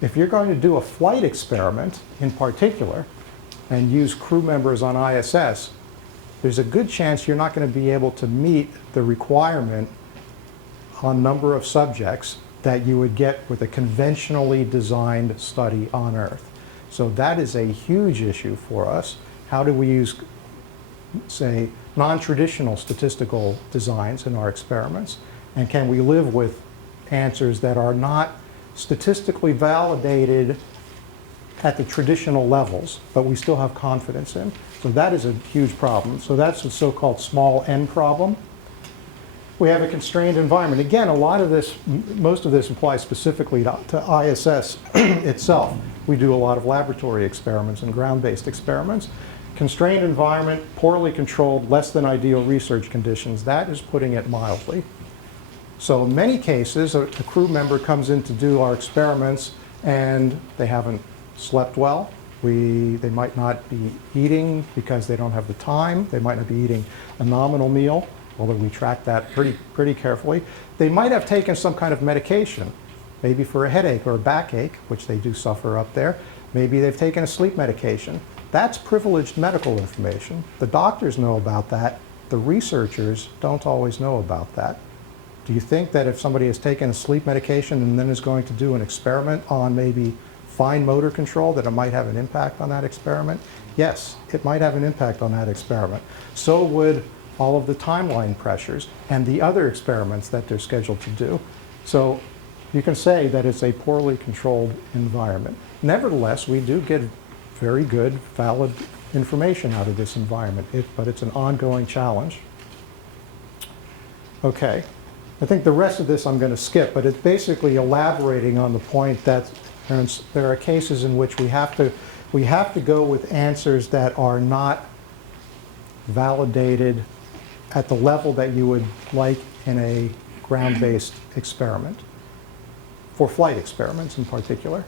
If you're going to do a flight experiment in particular and use crew members on ISS, there's a good chance you're not going to be able to meet the requirement on number of subjects that you would get with a conventionally designed study on Earth. So that is a huge issue for us. How do we use, say, non-traditional statistical designs in our experiments? And can we live with answers that are not statistically validated at the traditional levels, but we still have confidence in? So that is a huge problem. So that's the so-called small n problem. We have a constrained environment. Again, a lot of this, most of this applies specifically to ISS itself. We do a lot of laboratory experiments and ground-based experiments. Constrained environment, poorly controlled, less than ideal research conditions. That is putting it mildly. So in many cases, a crew member comes in to do our experiments and they haven't slept well. They might not be eating because they don't have the time. They might not be eating a nominal meal, although we track that pretty carefully. They might have taken some kind of medication, maybe for a headache or a backache, which they do suffer up there. Maybe they've taken a sleep medication. That's privileged medical information. The doctors know about that. The researchers don't always know about that. Do you think that if somebody has taken a sleep medication and then is going to do an experiment on maybe fine motor control, that it might have an impact on that experiment? Yes, it might have an impact on that experiment. So would all of the timeline pressures and the other experiments that they're scheduled to do. So you can say that it's a poorly controlled environment. Nevertheless, we do get very good, valid information out of this environment, but it's an ongoing challenge. Okay, I think the rest of this I'm going to skip, but it's basically elaborating on the point that there are cases in which we have to go with answers that are not validated at the level that you would like in a ground-based experiment, for flight experiments in particular.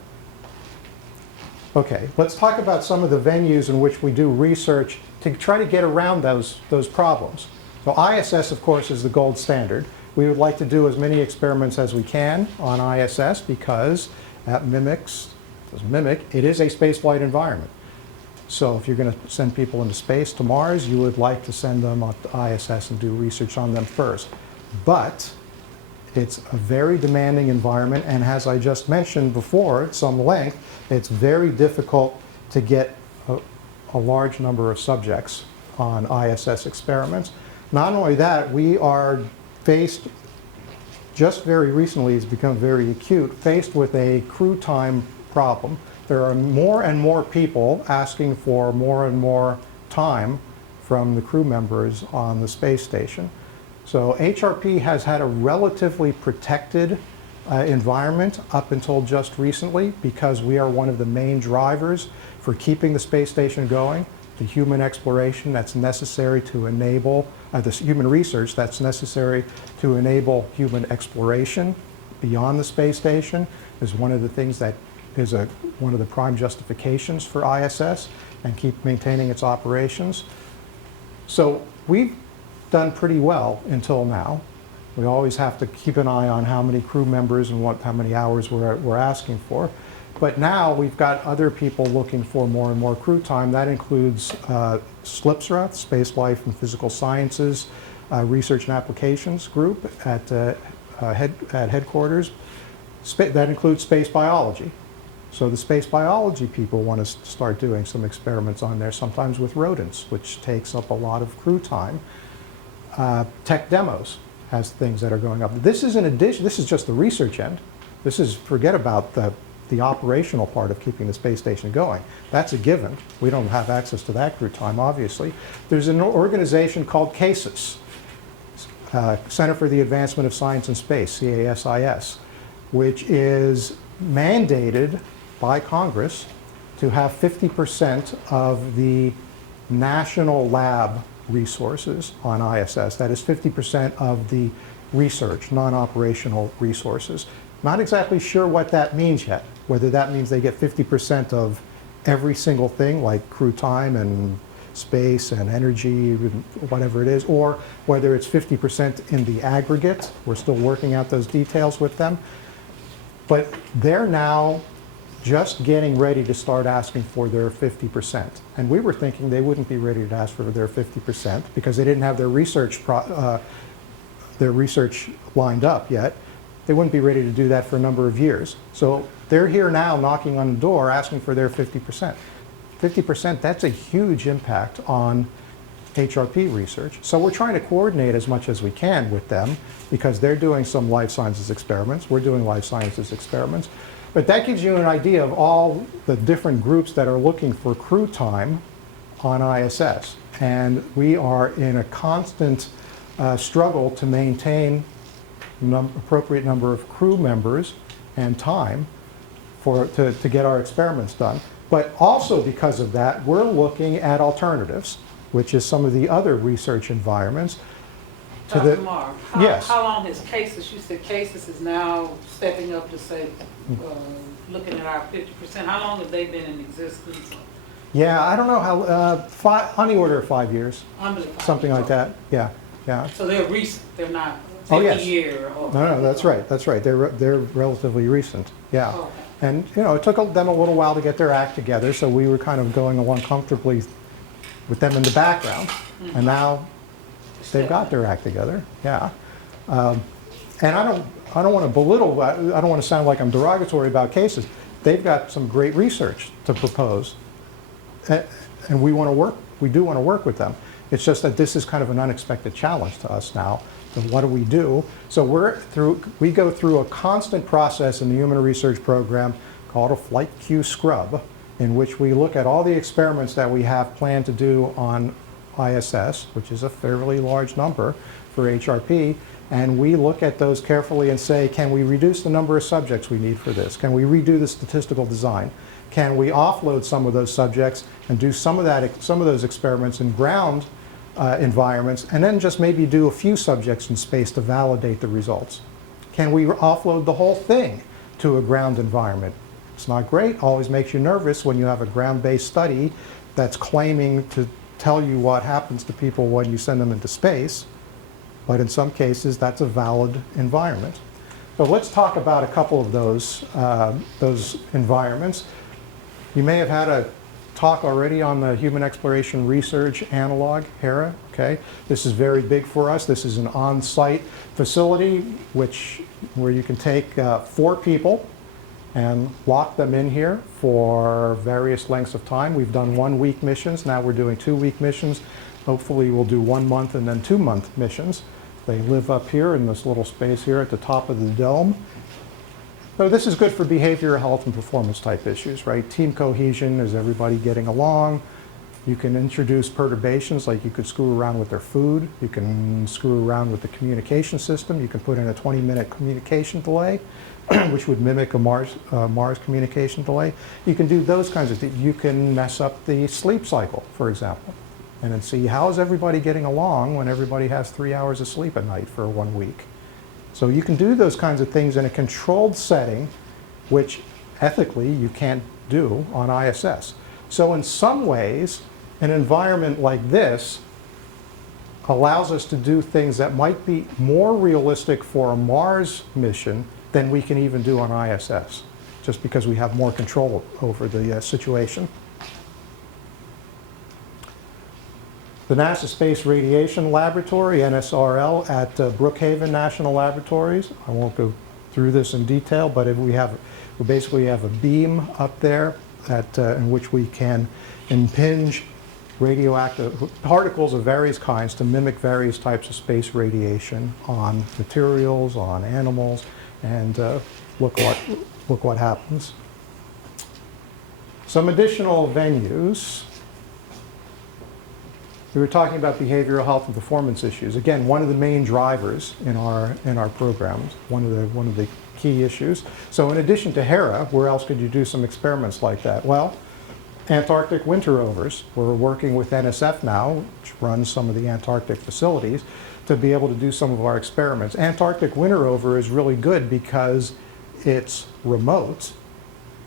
Okay, let's talk about some of the venues in which we do research to try to get around those problems. So ISS, of course, is the gold standard. We would like to do as many experiments as we can on ISS because that it is a spaceflight environment. So if you're going to send people into space to Mars, you would like to send them up to ISS and do research on them first. But It's a very demanding environment, and as I just mentioned before at some length, it's very difficult to get a large number of subjects on ISS experiments. Not only that, we are faced, just very recently, it's become very acute, faced with a crew time problem. There are more and more people asking for more and more time from the crew members on the space station. So HRP has had a relatively protected environment up until just recently, because we are one of the main drivers for keeping the space station going, the human exploration that's necessary to enable, the human research that's necessary to enable human exploration beyond the space station is one of the things that is one of the prime justifications for ISS, and keep maintaining its operations. So we've done pretty well until now. We always have to keep an eye on how many crew members and how many hours we're asking for. But now we've got other people looking for more and more crew time. That includes SLPSRA, Space Life and Physical Sciences Research and Applications Group at headquarters. That includes space biology. So the space biology people want to start doing some experiments on there, sometimes with rodents, which takes up a lot of crew time. Tech demos has things that are going up. This is in addition, this is just the research end. This is, forget about the operational part of keeping the space station going. That's a given. We don't have access to that crew time, obviously. There's an organization called CASIS, Center for the Advancement of Science and Space, CASIS, which is mandated by Congress to have 50% of the national lab resources on ISS. That is 50% of the research, non-operational resources. Not exactly sure what that means yet, whether that means they get 50% of every single thing like crew time and space and energy, whatever it is, or whether it's 50% in the aggregate. We're still working out those details with them. But they're now just getting ready to start asking for their 50%. And we were thinking they wouldn't be ready to ask for their 50% because they didn't have their research lined up yet. They wouldn't be ready to do that for a number of years. So they're here now knocking on the door asking for their 50%. 50%, that's a huge impact on HRP research. So we're trying to coordinate as much as we can with them because they're doing some life sciences experiments. We're doing life sciences experiments. But that gives you an idea of all the different groups that are looking for crew time on ISS. And we are in a constant struggle to maintain appropriate number of crew members and time to get our experiments done. But also because of that, we're looking at alternatives, which is some of the other research environments. Dr. Marr, yes. How long has CASIS, you said CASIS is now stepping up to say, looking at our 50%, how long have they been in existence? Yeah, I don't know how, on the order of 5 years. Under the 5 something years. like that, yeah, yeah. So they're recent, they're not Oh, 50 yes. year or. No, that's right, that's right. They're relatively recent, yeah. Okay. And, you know, it took them a little while to get their act together, so we were kind of going along comfortably with them in the background. And now they've got their act together, yeah. And I don't want to belittle, I don't want to sound like I'm derogatory about cases. They've got some great research to propose. And we want to work, we do want to work with them. It's just that this is kind of an unexpected challenge to us now. So what do we do? So we go through a constant process in the human research program called a flight queue scrub, in which we look at all the experiments that we have planned to do on ISS, which is a fairly large number for HRP, and we look at those carefully and say, can we reduce the number of subjects we need for this? Can we redo the statistical design? Can we offload some of those subjects and do some of those experiments in ground environments, and then just maybe do a few subjects in space to validate the results? Can we offload the whole thing to a ground environment? It's not great, always makes you nervous when you have a ground-based study that's claiming to tell you what happens to people when you send them into space, but in some cases that's a valid environment. So let's talk about a couple of those environments. You may have had a talk already on the Human Exploration Research Analog, HERA, okay? This is very big for us. This is an on-site facility where you can take 4 people and lock them in here for various lengths of time. We've done 1-week missions. Now we're doing 2-week missions. Hopefully we'll do 1 month and then 2-month missions. They live up here in this little space here at the top of the dome. So this is good for behavioral health and performance type issues, right? Team cohesion, is everybody getting along? You can introduce perturbations, like you could screw around with their food. You can screw around with the communication system. You can put in a 20-minute communication delay, which would mimic a Mars communication delay. You can do those kinds of things. You can mess up the sleep cycle, for example, and then see how is everybody getting along when everybody has 3 hours of sleep at night for 1 week. So you can do those kinds of things in a controlled setting, which ethically you can't do on ISS. So in some ways, an environment like this allows us to do things that might be more realistic for a Mars mission than we can even do on ISS, just because we have more control over the situation. The NASA Space Radiation Laboratory, NSRL, at Brookhaven National Laboratories. I won't go through this in detail, but we basically have a beam up there in which we can impinge radioactive particles of various kinds to mimic various types of space radiation on materials, on animals, and look what happens. Some additional venues. We were talking about behavioral health and performance issues. Again, one of the main drivers in our programs, one of the key issues. So in addition to HERA, where else could you do some experiments like that? Well, Antarctic winter rovers. We're working with NSF now, which runs some of the Antarctic facilities, to be able to do some of our experiments. Antarctic winter rover is really good because it's remote.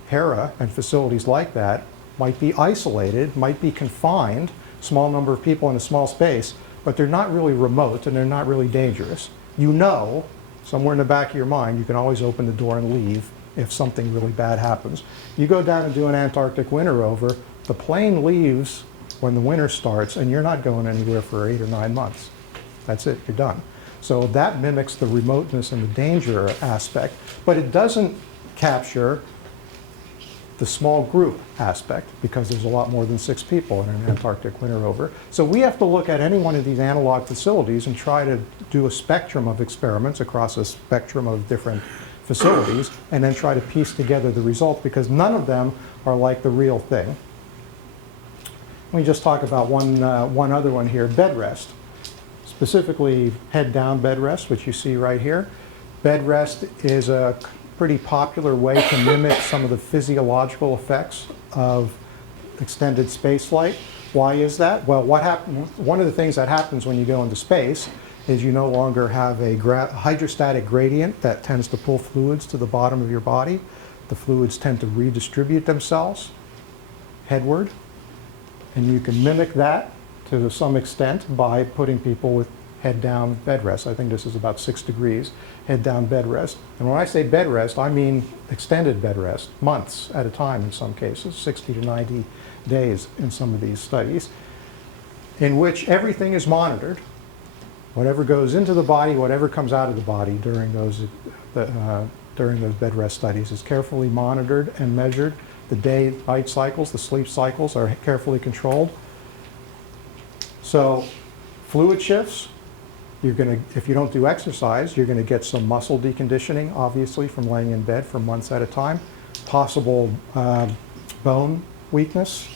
HERA and facilities like that might be isolated, might be confined, small number of people in a small space, but they're not really remote and they're not really dangerous. You know, somewhere in the back of your mind, you can always open the door and leave if something really bad happens. You go down and do an Antarctic winter rover, the plane leaves when the winter starts and you're not going anywhere for 8 or 9 months. That's it, you're done. So that mimics the remoteness and the danger aspect, but it doesn't capture the small group aspect, because there's a lot more than 6 people in an Antarctic winter rover. So we have to look at any one of these analog facilities and try to do a spectrum of experiments across a spectrum of different facilities, and then try to piece together the results, because none of them are like the real thing. Let me just talk about one other one here, bed rest. Specifically head down bed rest, which you see right here. Bed rest is a pretty popular way to mimic some of the physiological effects of extended space flight. Why is that? Well, one of the things that happens when you go into space is you no longer have a hydrostatic gradient that tends to pull fluids to the bottom of your body. The fluids tend to redistribute themselves headward, and you can mimic that to some extent by putting people with head down bed rest. I think this is about 6 degrees, head down bed rest. And when I say bed rest, I mean extended bed rest, months at a time in some cases, 60 to 90 days in some of these studies, in which everything is monitored. Whatever goes into the body, whatever comes out of the body during those bed rest studies is carefully monitored and measured. The day-night cycles, the sleep cycles are carefully controlled. So fluid shifts, if you don't do exercise, you're going to get some muscle deconditioning, obviously, from laying in bed for months at a time. Possible bone weakness,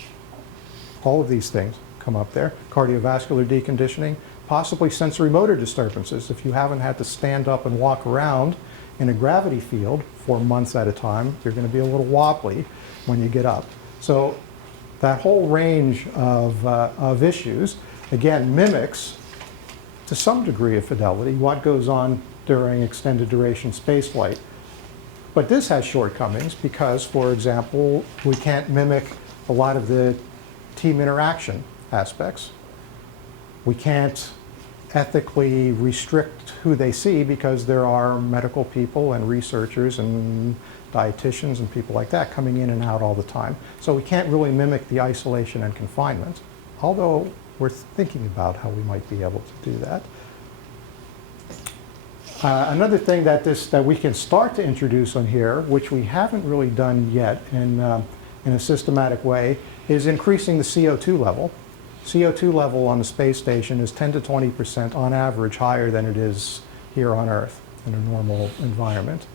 all of these things come up there. Cardiovascular deconditioning, possibly sensory motor disturbances. If you haven't had to stand up and walk around in a gravity field for months at a time, you're going to be a little wobbly when you get up. So that whole range of issues, again, mimics to some degree of fidelity what goes on during extended duration spaceflight. But this has shortcomings because, for example, we can't mimic a lot of the team interaction aspects. We can't ethically restrict who they see because there are medical people and researchers and dietitians and people like that coming in and out all the time. So we can't really mimic the isolation and confinement, although we're thinking about how we might be able to do that. Another thing that we can start to introduce on here, which we haven't really done yet in a systematic way, is increasing the CO2 level. CO2 level on the space station is 10 to 20% on average higher than it is here on Earth in a normal environment.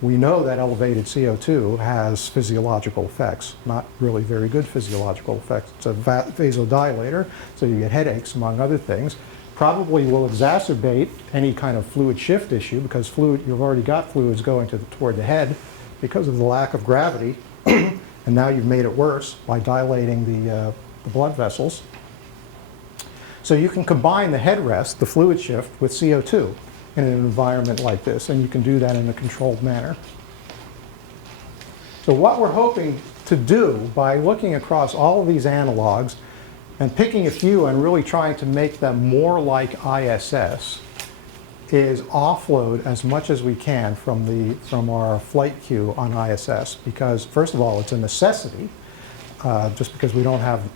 We know that elevated CO2 has physiological effects, not really very good physiological effects. It's a vasodilator, so you get headaches, among other things. Probably will exacerbate any kind of fluid shift issue because you've already got fluids going toward the head because of the lack of gravity, and now you've made it worse by dilating the blood vessels. So you can combine the headrest, the fluid shift, with CO2 in an environment like this, and you can do that in a controlled manner. So what we're hoping to do by looking across all of these analogs and picking a few and really trying to make them more like ISS is offload as much as we can from our flight queue on ISS, because first of all, it's a necessity, just because we don't have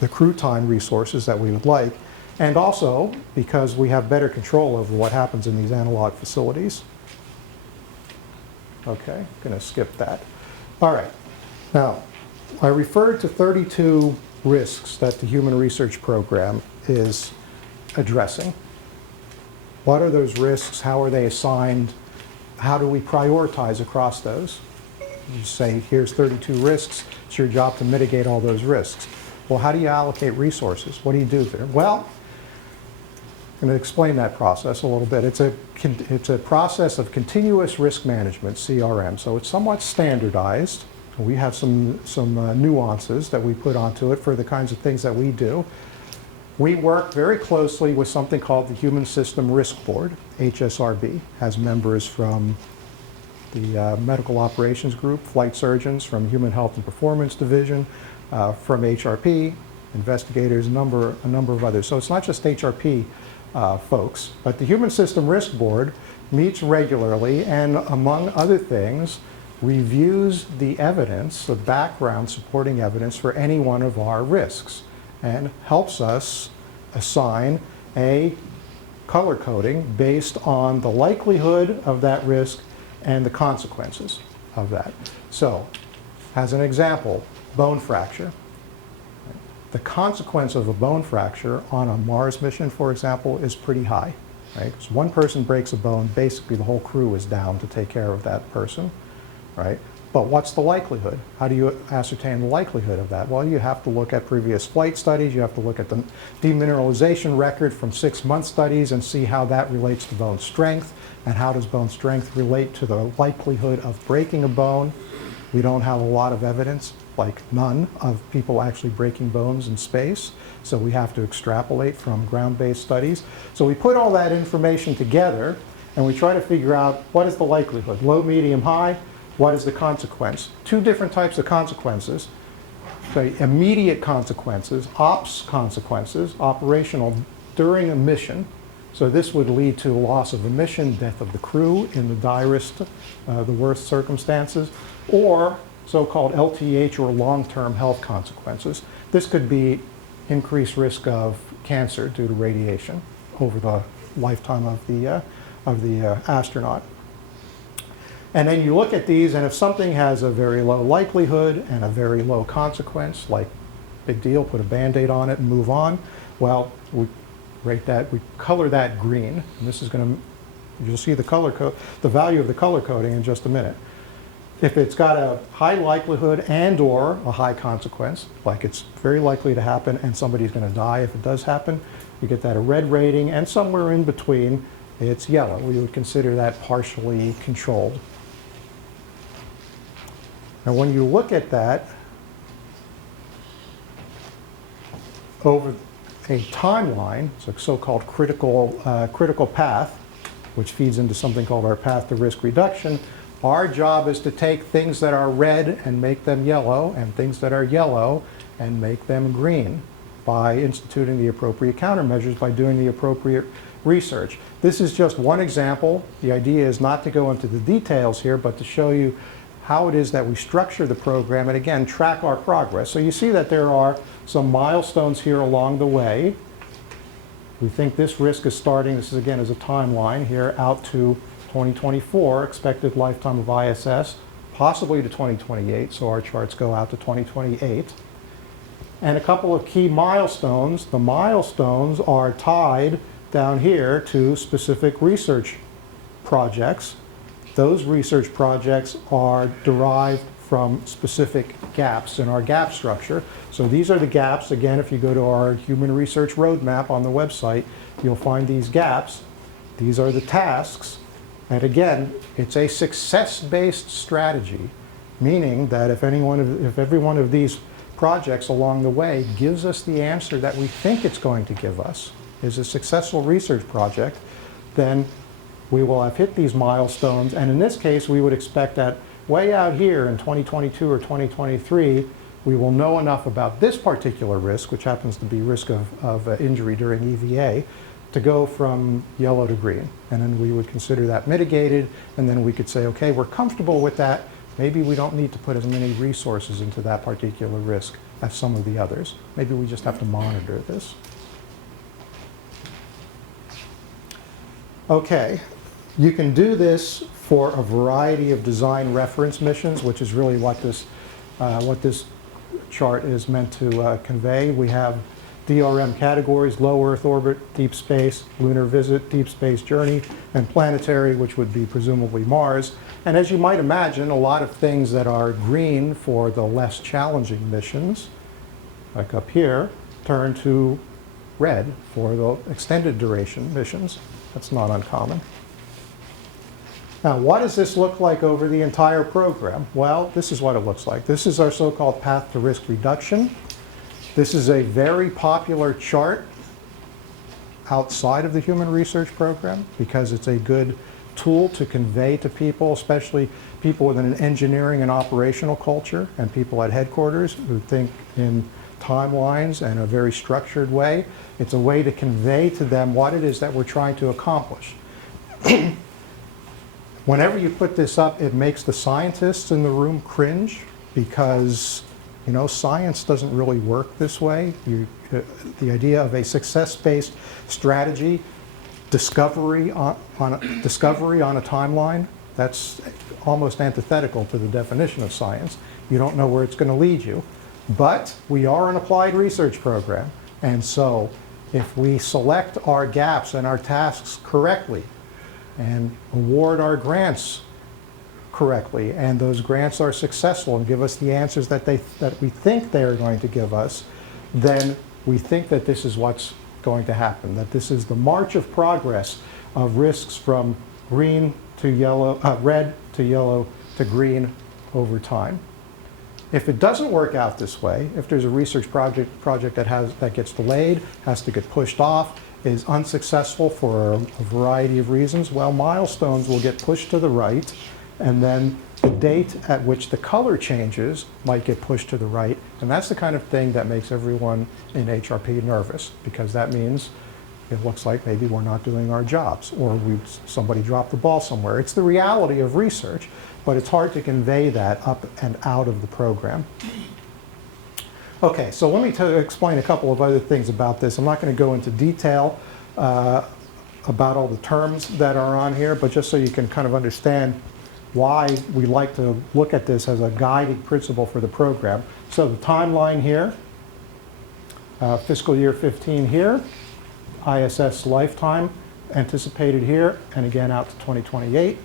the crew time resources that we would like, and also because we have better control over what happens in these analog facilities. Okay, going to skip that. All right, now I referred to 32 risks that the Human Research Program is addressing. What are those risks? How are they assigned? How do we prioritize across those? You say, here's 32 risks. It's your job to mitigate all those risks. Well, how do you allocate resources? What do you do there? Well, I'm going to explain that process a little bit. It's a process of continuous risk management, CRM. So it's somewhat standardized. We have some nuances that we put onto it for the kinds of things that we do. We work very closely with something called the Human System Risk Board, HSRB, has members from the Medical Operations Group, flight surgeons from Human Health and Performance Division, from HRP, investigators, a number of others. So it's not just HRP folks, but the Human System Risk Board meets regularly and, among other things, reviews the evidence, the background supporting evidence for any one of our risks and helps us assign a color coding based on the likelihood of that risk and the consequences of that. So, as an example, bone fracture. The consequence of a bone fracture on a Mars mission, for example, is pretty high. Right? So one person breaks a bone, basically the whole crew is down to take care of that person. Right? But what's the likelihood? How do you ascertain the likelihood of that? Well, you have to look at previous flight studies, you have to look at the demineralization record from 6-month studies and see how that relates to bone strength, and how does bone strength relate to the likelihood of breaking a bone. We don't have a lot of evidence, like none, of people actually breaking bones in space, so we have to extrapolate from ground-based studies. So we put all that information together and we try to figure out what is the likelihood, low, medium, high. What is the consequence? Two different types of consequences. So immediate consequences, ops consequences, operational during a mission. So this would lead to loss of a mission, death of the crew in the direst, the worst circumstances, or so-called LTH or long-term health consequences. This could be increased risk of cancer due to radiation over the lifetime of the astronaut. And then you look at these, and if something has a very low likelihood and a very low consequence, like big deal, put a Band-Aid on it and move on, well, we rate that, we color that green. And this is going to, you'll see the value of the color coding in just a minute. If it's got a high likelihood and or a high consequence, like it's very likely to happen and somebody's going to die if it does happen, you get that a red rating, and somewhere in between, it's yellow. We would consider that partially controlled. Now, when you look at that over a timeline, it's a so-called critical path, which feeds into something called our path to risk reduction. Our job is to take things that are red and make them yellow, and things that are yellow and make them green by instituting the appropriate countermeasures, by doing the appropriate research. This is just one example. The idea is not to go into the details here, but to show you how it is that we structure the program and again track our progress. So you see that there are some milestones here along the way. We think this risk is starting, this is again as a timeline here, out to 2024, expected lifetime of ISS, possibly to 2028, so our charts go out to 2028. And a couple of key milestones. The milestones are tied down here to specific research projects. Those research projects are derived from specific gaps in our gap structure. So these are the gaps. Again, if you go to our human research roadmap on the website, you'll find these gaps. These are the tasks. And again, it's a success-based strategy, meaning that if every one of these projects along the way gives us the answer that we think it's going to give us, is a successful research project, then we will have hit these milestones. And in this case, we would expect that way out here in 2022 or 2023, we will know enough about this particular risk, which happens to be risk of injury during EVA, to go from yellow to green. And then we would consider that mitigated, and then we could say, okay, we're comfortable with that. Maybe we don't need to put as many resources into that particular risk as some of the others. Maybe we just have to monitor this. Okay, you can do this for a variety of design reference missions, which is really what this chart is meant to convey. We have DRM categories: low Earth orbit, deep space, lunar visit, deep space journey, and planetary, which would be presumably Mars. And as you might imagine, a lot of things that are green for the less challenging missions, like up here, turn to red for the extended duration missions. That's not uncommon. Now, what does this look like over the entire program? Well, this is what it looks like. This is our so-called path to risk reduction. This is a very popular chart outside of the human research program because it's a good tool to convey to people, especially people with an engineering and operational culture and people at headquarters who think in timelines and a very structured way. It's a way to convey to them what it is that we're trying to accomplish. Whenever you put this up, it makes the scientists in the room cringe because, you know, science doesn't really work this way. The idea of a success-based strategy, discovery on a timeline, that's almost antithetical to the definition of science. You don't know where it's going to lead you. But we are an applied research program, and so if we select our gaps and our tasks correctly and award our grants correctly, and those grants are successful and give us the answers that we think they are going to give us, then we think that this is what's going to happen, that this is the march of progress of risks from green to yellow, red to yellow to green over time. If it doesn't work out this way, if there's a research project that gets delayed, has to get pushed off, is unsuccessful for a variety of reasons, well, milestones will get pushed to the right, and then the date at which the color changes might get pushed to the right, and that's the kind of thing that makes everyone in HRP nervous, because that means it looks like maybe we're not doing our jobs, or somebody dropped the ball somewhere. It's the reality of research, but it's hard to convey that up and out of the program. Okay, so let me explain a couple of other things about this. I'm not going to go into detail about all the terms that are on here, but just so you can kind of understand why we like to look at this as a guiding principle for the program. So the timeline here, fiscal year 15 here, ISS lifetime anticipated here, and again out to 2028.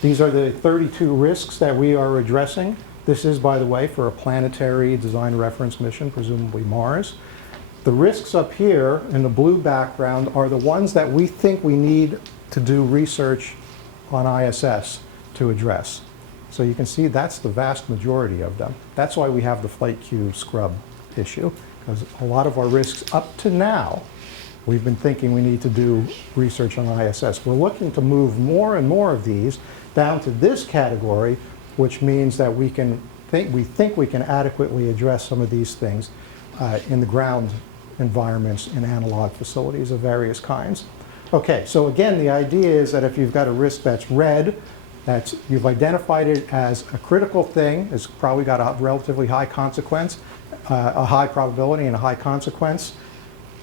These are the 32 risks that we are addressing. This is, by the way, for a planetary design reference mission, presumably Mars. The risks up here in the blue background are the ones that we think we need to do research on ISS to address. So you can see that's the vast majority of them. That's why we have the flight queue scrub issue, because a lot of our risks up to now, we've been thinking we need to do research on ISS. We're looking to move more and more of these down to this category, which means that we think we can adequately address some of these things in the ground environments in analog facilities of various kinds. Okay, so again, the idea is that if you've got a risk that's red, you've identified it as a critical thing, it's probably got a relatively high consequence, a high probability and a high consequence,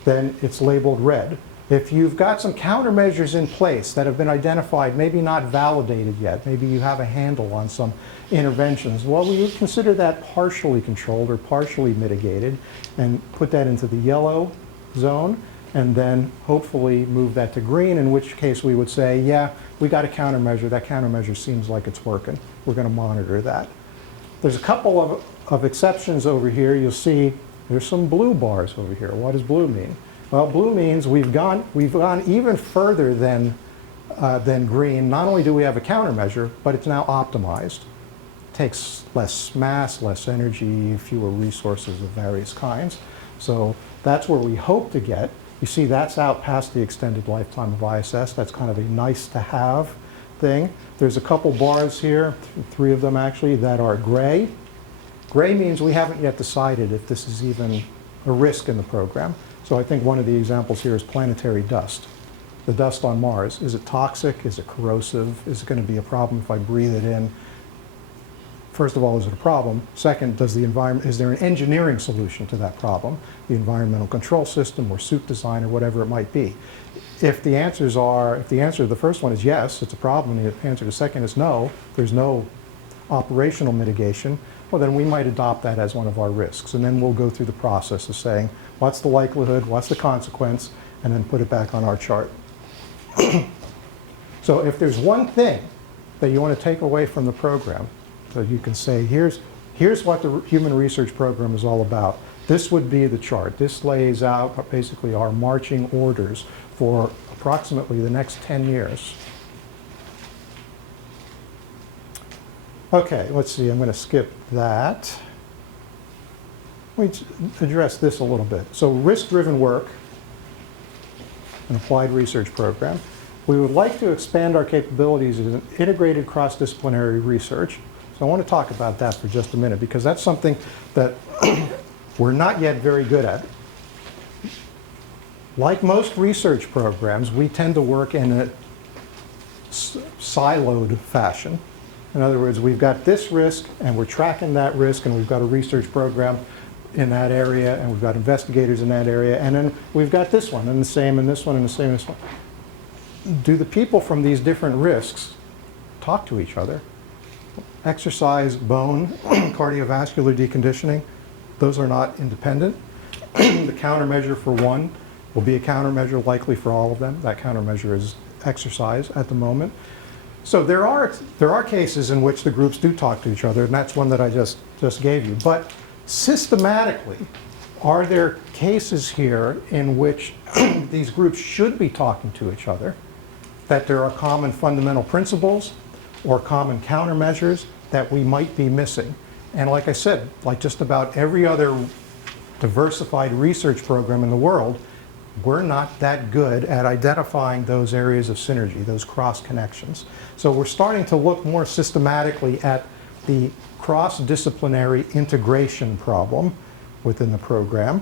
then it's labeled red. If you've got some countermeasures in place that have been identified, maybe not validated yet, maybe you have a handle on some interventions, well, we would consider that partially controlled or partially mitigated and put that into the yellow zone, and then hopefully move that to green, in which case we would say, yeah, we got a countermeasure. That countermeasure seems like it's working. We're going to monitor that. There's a couple of exceptions over here. You'll see there's some blue bars over here. What does blue mean? Well, blue means we've gone even further than green. Not only do we have a countermeasure, but it's now optimized. It takes less mass, less energy, fewer resources of various kinds. So that's where we hope to get. You see that's out past the extended lifetime of ISS. That's kind of a nice to have thing. There's a couple bars here, 3 of them actually, that are gray. Gray means we haven't yet decided if this is even a risk in the program. So I think one of the examples here is planetary dust. The dust on Mars, is it toxic? Is it corrosive? Is it going to be a problem if I breathe it in? First of all, is it a problem? Second, is there an engineering solution to that problem? The environmental control system or suit design or whatever it might be. If the answer to the first one is yes, it's a problem, and the answer to the second is no, there's no operational mitigation, well then we might adopt that as one of our risks. And then we'll go through the process of saying, what's the likelihood, what's the consequence, and then put it back on our chart. So if there's one thing that you want to take away from the program, so you can say, here's what the human research program is all about. This would be the chart. This lays out basically our marching orders for approximately the next 10 years. Okay, let's see, I'm going to skip that. Let me address this a little bit. So risk-driven work, an applied research program. We would like to expand our capabilities as an integrated cross-disciplinary research. So I want to talk about that for just a minute, because that's something that we're not yet very good at. Like most research programs, we tend to work in a siloed fashion. In other words, we've got this risk, and we're tracking that risk, and we've got a research program in that area, and we've got investigators in that area, and then we've got this one, and the same, and this one, and the same, and this one. Do the people from these different risks talk to each other? Exercise, bone, cardiovascular deconditioning, those are not independent. The countermeasure for one will be a countermeasure likely for all of them. That countermeasure is exercise at the moment. So there are cases in which the groups do talk to each other, and that's one that I just gave you. But systematically, are there cases here in which these groups should be talking to each other, that there are common fundamental principles or common countermeasures that we might be missing? And like I said, like just about every other diversified research program in the world, we're not that good at identifying those areas of synergy, those cross connections. So we're starting to look more systematically at the cross-disciplinary integration problem within the program.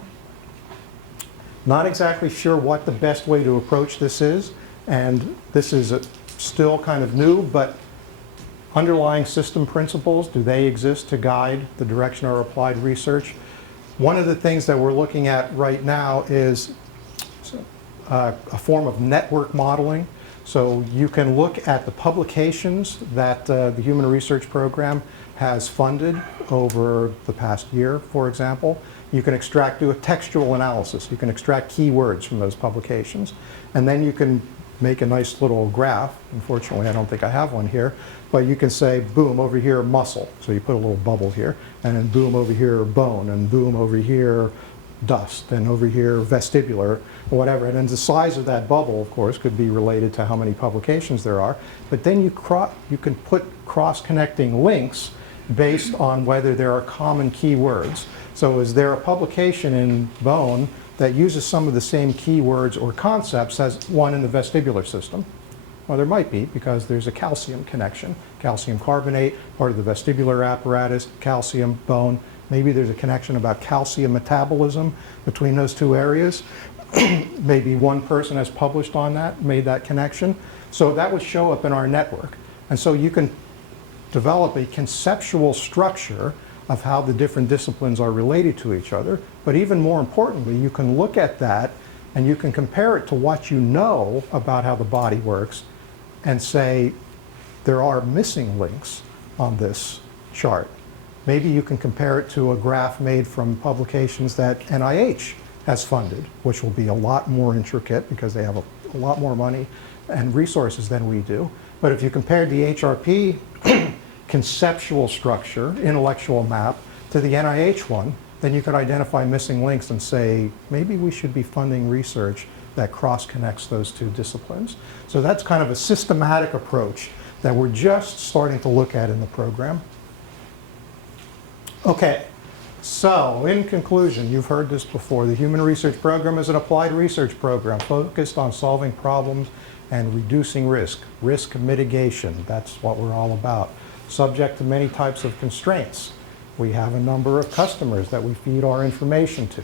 Not exactly sure what the best way to approach this is, and this is still kind of new, but underlying system principles, do they exist to guide the direction of our applied research? One of the things that we're looking at right now is a form of network modeling. So you can look at the publications that the Human Research Program has funded over the past year, for example. You can do a textual analysis. You can extract keywords from those publications. And then you can make a nice little graph. Unfortunately, I don't think I have one here. But you can say, boom, over here, muscle. So you put a little bubble here. And then boom, over here, bone. And boom, over here, dust. And over here, vestibular, or whatever. And then the size of that bubble, of course, could be related to how many publications there are. But then you can put cross-connecting links based on whether there are common keywords. So is there a publication in bone that uses some of the same keywords or concepts as one in the vestibular system? Well, there might be, because there's a calcium connection. Calcium carbonate, part of the vestibular apparatus, calcium, bone, Maybe there's a connection about calcium metabolism between those two areas. Maybe one person has published on that, made that connection. So that would show up in our network. And so you can develop a conceptual structure of how the different disciplines are related to each other. But even more importantly, you can look at that and you can compare it to what you know about how the body works and say, there are missing links on this chart. Maybe you can compare it to a graph made from publications that NIH has funded, which will be a lot more intricate because they have a lot more money and resources than we do. But if you compared the HRP conceptual structure, intellectual map, to the NIH one, then you could identify missing links and say, maybe we should be funding research that cross-connects those two disciplines. So that's kind of a systematic approach that we're just starting to look at in the program. Okay, so in conclusion, you've heard this before, the Human Research Program is an applied research program focused on solving problems and reducing risk mitigation. That's what we're all about. Subject to many types of constraints. We have a number of customers that we feed our information to.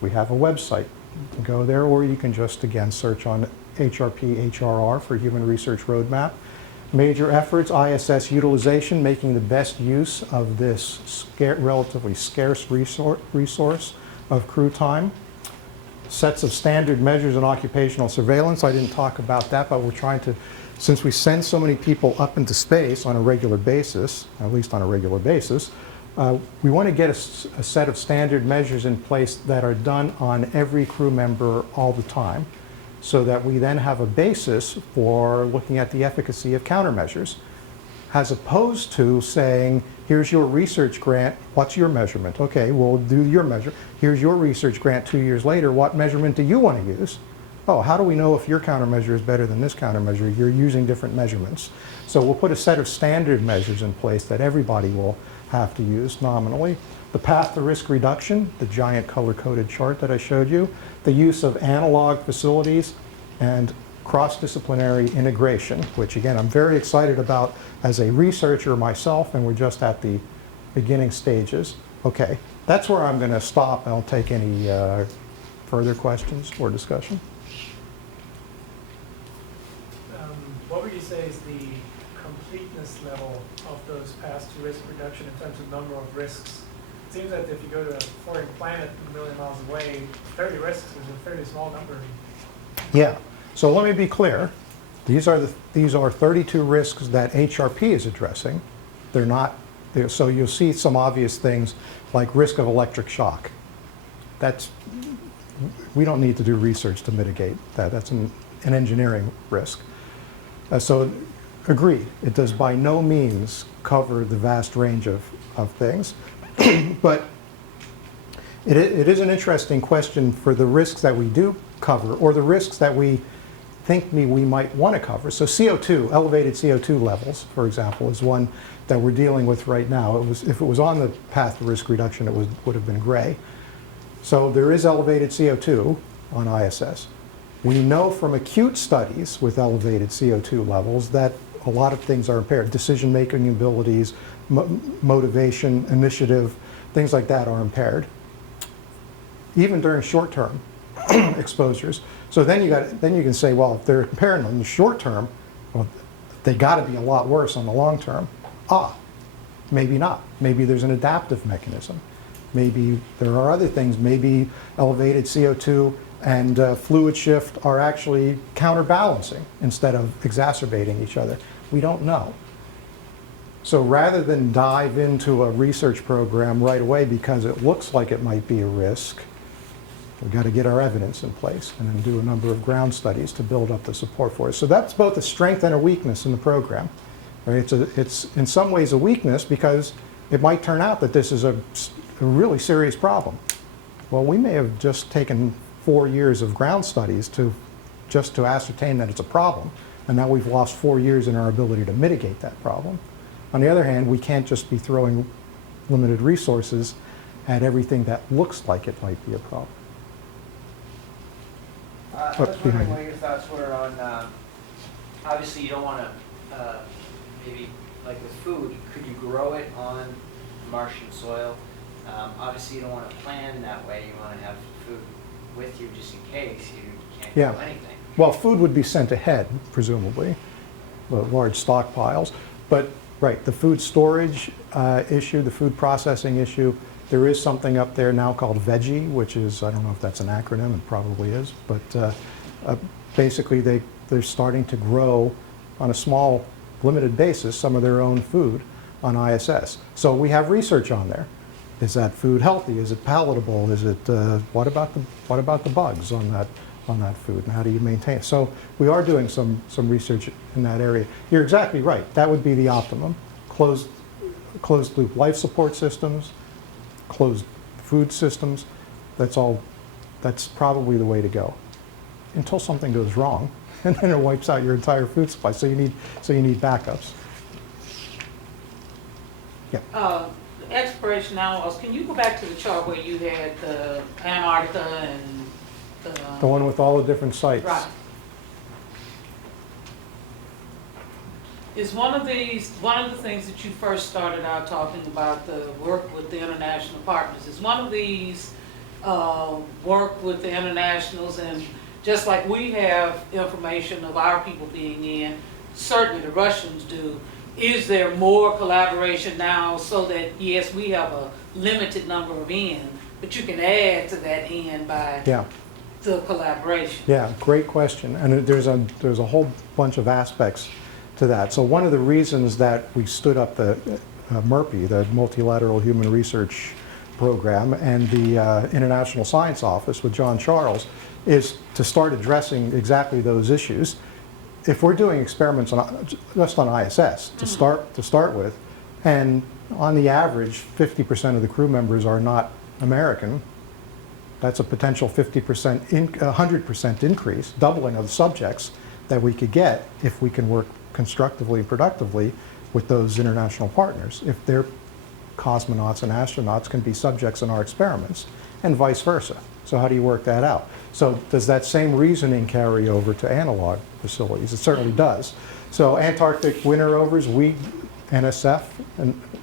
We have a website. You can go there, or you can just, again, search on HRP HRR for Human Research Roadmap. Major efforts, ISS utilization, making the best use of this relatively scarce resource of crew time. Sets of standard measures and occupational surveillance. I didn't talk about that, but we're trying to, since we send so many people up into space on a regular basis, at least on a regular basis, we want to get a set of standard measures in place that are done on every crew member all the time, so that we then have a basis for looking at the efficacy of countermeasures, as opposed to saying, here's your research grant, what's your measurement? Okay, we'll do your measure. Here's your research grant 2 years later, what measurement do you want to use? Oh, how do we know if your countermeasure is better than this countermeasure? You're using different measurements. So we'll put a set of standard measures in place that everybody will have to use nominally. The path to risk reduction, the giant color-coded chart that I showed you, the use of analog facilities, and cross-disciplinary integration, which again, I'm very excited about as a researcher myself, and we're just at the beginning stages. Okay, that's where I'm going to stop. I'll take any further questions or discussion. What would you say is the completeness level of those paths to risk reduction in terms of number of risks? It seems that if you go to a foreign planet a million miles away, 30 risks is a fairly small number. Yeah, so let me be clear. These are 32 risks that HRP is addressing. They're not, so you'll see some obvious things like risk of electric shock. We don't need to do research to mitigate that. That's an engineering risk. So agreed, it does by no means cover the vast range of things. But it is an interesting question for the risks that we do cover, or the risks that we think we might want to cover. So CO2, elevated CO2 levels, for example, is one that we're dealing with right now. If it was on the path to risk reduction, it would have been gray. So there is elevated CO2 on ISS. We know from acute studies with elevated CO2 levels that a lot of things are impaired. Decision-making abilities, motivation, initiative, things like that are impaired, even during short-term exposures. So then you can say, well, if they're impaired in the short term, well, they got to be a lot worse on the long term. Maybe not. Maybe there's an adaptive mechanism. Maybe there are other things. Maybe elevated CO2 and fluid shift are actually counterbalancing instead of exacerbating each other. We don't know. So rather than dive into a research program right away because it looks like it might be a risk, we've got to get our evidence in place and then do a number of ground studies to build up the support for it. So that's both a strength and a weakness in the program. Right? It's in some ways a weakness because it might turn out that this is a really serious problem. Well, we may have just taken 4 years of ground studies just to ascertain that it's a problem, and now we've lost 4 years in our ability to mitigate that problem. On the other hand, we can't just be throwing limited resources at everything that looks like it might be a problem. I was wondering what your thoughts were on, obviously you don't want to, maybe like with food, could you grow it on Martian soil. Obviously, you don't want to plan that way. You want to have food with you just in case you can't Yeah. grow anything. Well, food would be sent ahead, presumably, large stockpiles. But, right, the food storage issue, the food processing issue, there is something up there now called Veggie, which is, I don't know if that's an acronym, it probably is, but basically they're starting to grow on a small, limited basis some of their own food on ISS. So we have research on there. Is that food healthy? Is it palatable? Is it, what about the bugs on that food, and how do you maintain it? So we are doing some research in that area. You're exactly right. That would be the optimum. Closed loop life support systems, closed food systems. That's probably the way to go. Until something goes wrong, and then it wipes out your entire food supply. So you need backups. Yeah. Expiration analogs, can you go back to the chart where you had the Antarctica and The one with all the different sites. right. Is one of the things that you first started out talking about, the work with the international partners, is one of these work with the internationals, and just like we have information of our people being in, certainly the Russians do. Is there more collaboration now so that, yes, we have a limited number of in, but you can add to that in by Yeah. the collaboration? Yeah, great question. And there's a whole bunch of aspects to that. So one of the reasons that we stood up the MRPI, the Multilateral Human Research Program, and the International Science Office with John Charles, is to start addressing exactly those issues. If we're doing experiments just on ISS to start with, and on the average 50% of the crew members are not American, that's a potential 100% increase, doubling of the subjects that we could get if we can work constructively and productively with those international partners. If their cosmonauts and astronauts can be subjects in our experiments, and vice versa. So how do you work that out? So does that same reasoning carry over to analog facilities? It certainly does. So Antarctic winter rovers, NSF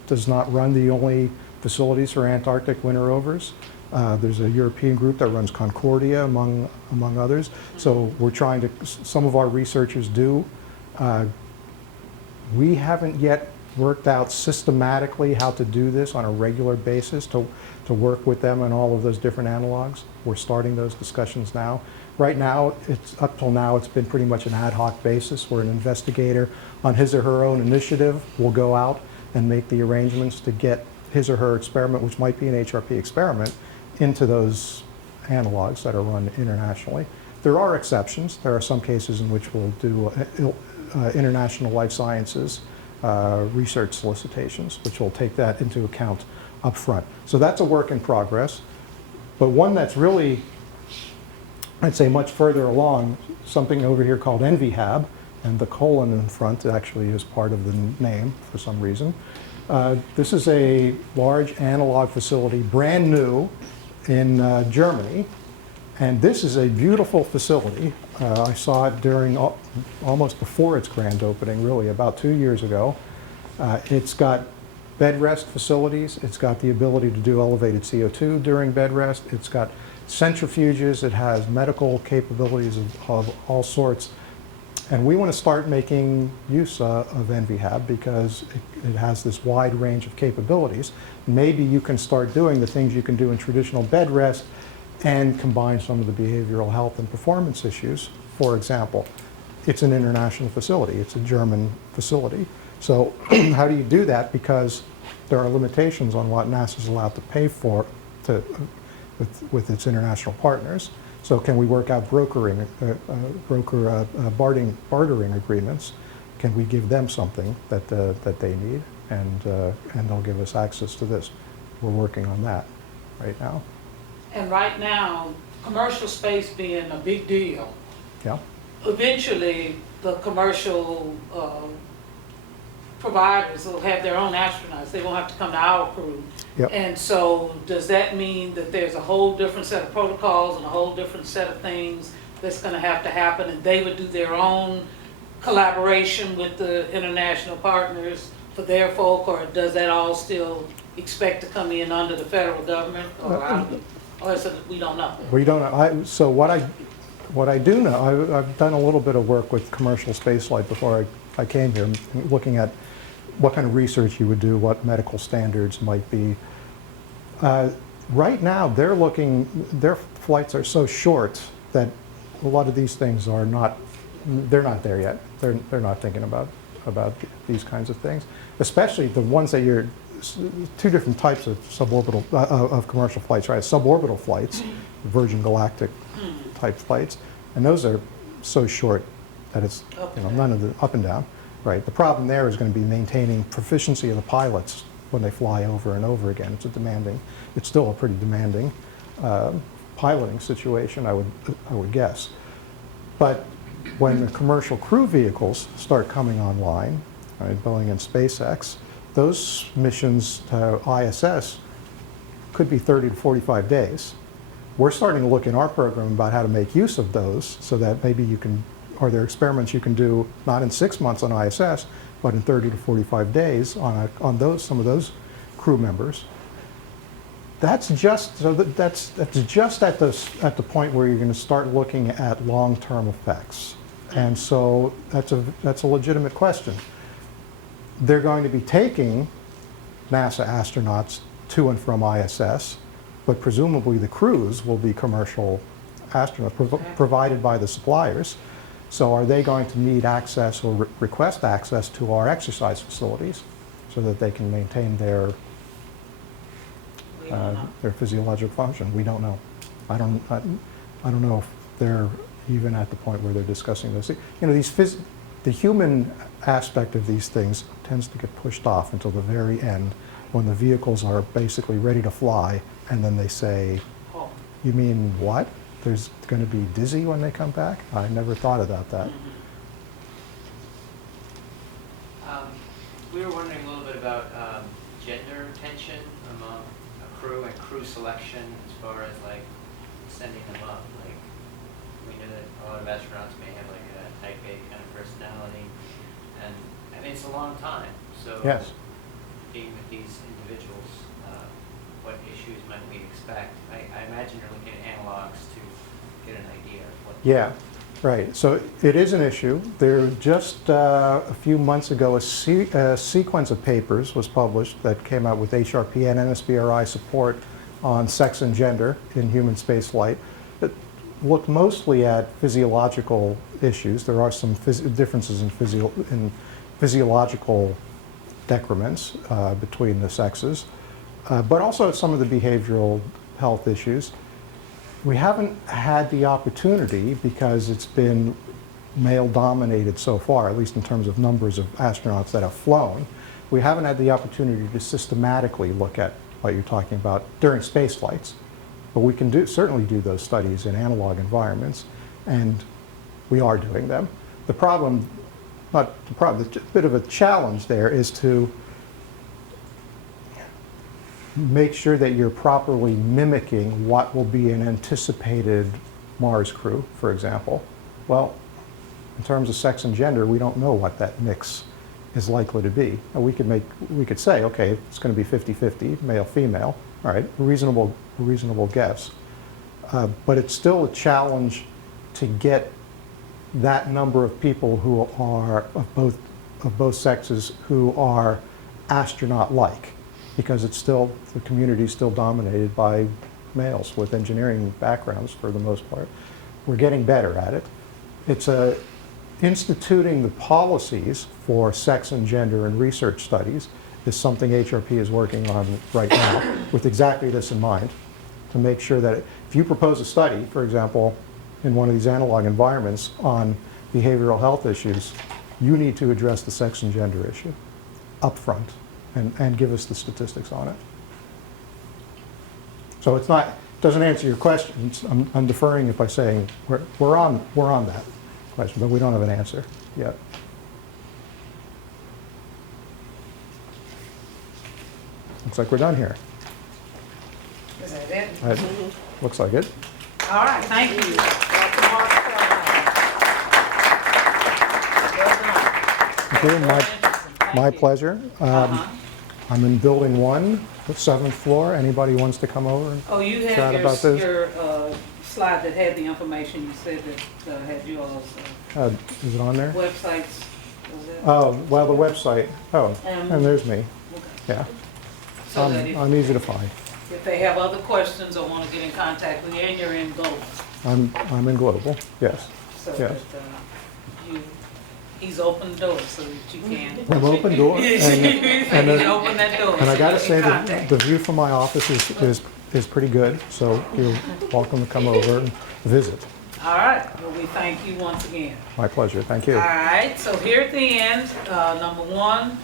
does not run the only facilities for Antarctic winter rovers. There's a European group that runs Concordia, among others. So we're trying to, some of our researchers do. We haven't yet worked out systematically how to do this on a regular basis to work with them on all of those different analogs. We're starting those discussions now. Right now, up till now, it's been pretty much an ad hoc basis where an investigator on his or her own initiative will go out and make the arrangements to get his or her experiment, which might be an HRP experiment, into those analogs that are run internationally. There are exceptions. There are some cases in which we'll do international life sciences research solicitations, which will take that into account up front. So that's a work in progress. But one that's really, I'd say, much further along, something over here called NVHAB, and the colon in front actually is part of the name for some reason. This is a large analog facility, brand new in Germany. And this is a beautiful facility. I saw it during almost before its grand opening, really, about 2 years ago. It's got bed rest facilities. It's got the ability to do elevated CO2 during bed rest. It's got centrifuges. It has medical capabilities of all sorts. And we want to start making use of NVHAB because it has this wide range of capabilities. Maybe you can start doing the things you can do in traditional bed rest and combine some of the behavioral health and performance issues. For example, it's an international facility. It's a German facility. So how do you do that? Because there are limitations on what NASA's allowed to pay for with its international partners. So can we work out bartering agreements? Can we give them something that they need, and they'll give us access to this? We're working on that right now. And right now, commercial space being a big deal, Yeah. eventually the commercial providers will have their own astronauts. They won't have to come to our crew. Yep. And so does that mean that there's a whole different set of protocols and a whole different set of things that's going to have to happen, and they would do their own collaboration with the international partners for their folk, or does that all still expect to come in under the federal government, or is it, we don't know? We don't know. So what I do know, I've done a little bit of work with commercial spaceflight before I came here, looking at what kind of research you would do, what medical standards might be. Right now, their flights are so short that a lot of these things are not, they're not there yet. They're not thinking about these kinds of things, especially the ones that you're, two different types of suborbital, of commercial flights, right? Suborbital flights, Virgin Galactic type flights, and those are so short that it's, none of the up and down, right? The problem there is going to be maintaining proficiency of the pilots when they fly over and over again. It's still a pretty demanding piloting situation, I would guess. But when the commercial crew vehicles start coming online, right, Boeing and SpaceX, those missions to ISS could be 30 to 45 days. We're starting to look in our program about how to make use of those so that maybe you can, or there are experiments you can do not in 6 months on ISS, but in 30 to 45 days on some of those crew members. That's just just at the point where you're going to start looking at long-term effects, and so that's a legitimate question. They're going to be taking NASA astronauts to and from ISS, but presumably the crews will be commercial astronauts provided by the suppliers. So are they going to need access or request access to our exercise facilities so that they can maintain their physiological function? We don't know. I don't know if they're even at the point where they're discussing this. You know, the human aspect of these things tends to get pushed off until the very end, when the vehicles are basically ready to fly, and then they say, "You mean what? There's going to be dizzy when they come back?" I never thought about that. We were wondering a little bit about gender tension among a crew and crew selection as far as like sending them up. Like, we know that a lot of astronauts may have like a type A kind of personality, and I mean it's a long time. So Yes. being with these individuals, what issues might we expect? I imagine you're looking at analogs to get an idea of what. Yeah, right. So it is an issue. There just a few months ago, a sequence of papers was published that came out with HRP and NSBRI support on sex and gender in human spaceflight. It looked mostly at physiological issues. There are some differences in physiological decrements between the sexes, but also some of the behavioral health issues. We haven't had the opportunity, because it's been male-dominated so far, at least in terms of numbers of astronauts that have flown. We haven't had the opportunity to systematically look at what you're talking about during space flights. But we can certainly do those studies in analog environments, and we are doing them. The problem, a bit of a challenge there is to make sure that you're properly mimicking what will be an anticipated Mars crew, for example. Well, in terms of sex and gender, we don't know what that mix is likely to be. And we could say, okay, it's going to be 50-50, male-female, all right, a reasonable guess. But it's still a challenge to get that number of people who are of both sexes who are astronaut-like, because it's still, the community is still dominated by males with engineering backgrounds for the most part. We're getting better at it. It's instituting the policies for sex and gender in research studies is something HRP is working on right now with exactly this in mind, to make sure that if you propose a study, for example, in one of these analog environments on behavioral health issues, you need to address the sex and gender issue up front and give us the statistics on it. So it doesn't answer your question. I'm deferring it by saying we're on that question, but we don't have an answer yet. Looks like we're done here. Is that it? Looks like it. All right, thank you. Dr. Mark Shellheimer. Well done. Okay, Very interesting. Thank my you. pleasure. I'm in Building 1, the 7th floor. Anybody wants to come over? Oh, you Chat had about this? your slide that had the information you said that had yours, Is it on there? websites, was it? Oh, well, the website. Oh, and there's me. Okay. Yeah, So that if I'm easy to find. they have other questions or want to get in contact with you, and you're in Global, I'm in Global, yes. so Yeah. that he's opened doors so that you can. I'm open door. He's And opened that door. I so gotta you say can that contact. the view from my office is pretty good, so you're welcome to come over and visit. All right, well, we thank you once again. My pleasure, thank All you. right, so here at the end, number one,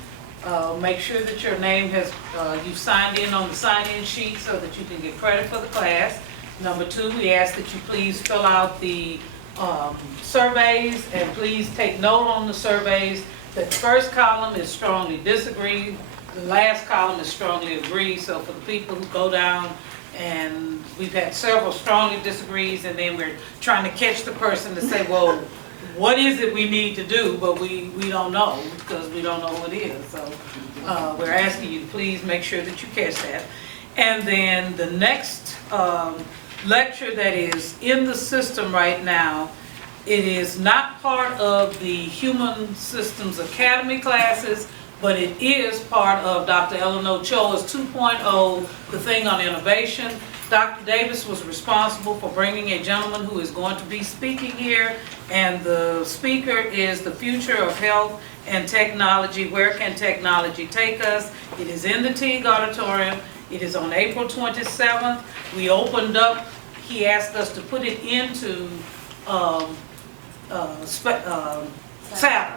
make sure that your name has, you've signed in on the sign-in sheet so that you can get credit for the class. Number two, we ask that you please fill out the surveys, and please take note on the surveys. The first column is strongly disagree, the last column is strongly agree. So for the people who go down, and we've had several strongly disagrees, and then we're trying to catch the person to say, well, what is it we need to do? But we don't know, because we don't know what it is. So we're asking you to please make sure that you catch that. And then the next lecture that is in the system right now, it is not part of the Human Systems Academy classes, but it is part of Dr. Eleanor Choa's 2.0, the thing on innovation. Dr. Davis was responsible for bringing a gentleman who is going to be speaking here, and the speaker is the future of health and technology. Where can technology take us? It is in the Teague Auditorium. It is on April 27th. We opened up, he asked us to put it into Saturn.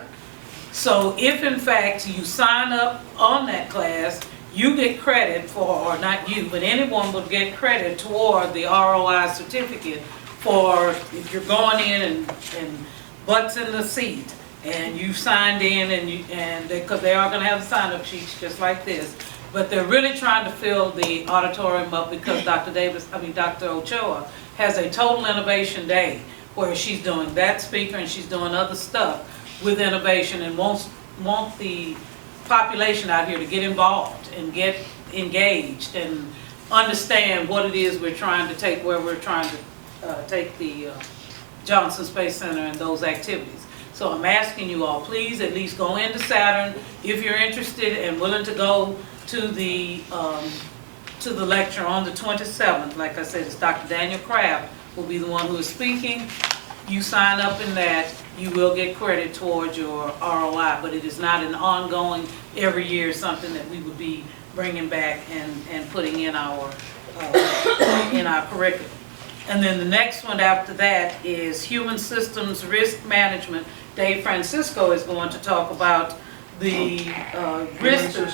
So if in fact you sign up on that class, you get credit for, or not you, but anyone would get credit toward the ROI certificate for if you're going in and butts in the seat and you've signed in and because they are going to have the sign-up sheets just like this. But they're really trying to fill the auditorium up because Dr. Ochoa has a total innovation day where she's doing that speaker and she's doing other stuff with innovation, and wants the population out here to get involved and get engaged and understand what it is we're trying to take, where we're trying to take the Johnson Space Center and those activities. So I'm asking you all, please at least go into Saturn if you're interested and willing to go to the lecture on the 27th. Like I said, it's Dr. Daniel Kraft will be the one who is speaking. You sign up in that, you will get credit towards your ROI, but it is not an ongoing, every year something that we would be bringing back and putting in our curriculum. And then the next one after that is Human Systems Risk Management. Dave Francisco is going to talk about the risk, the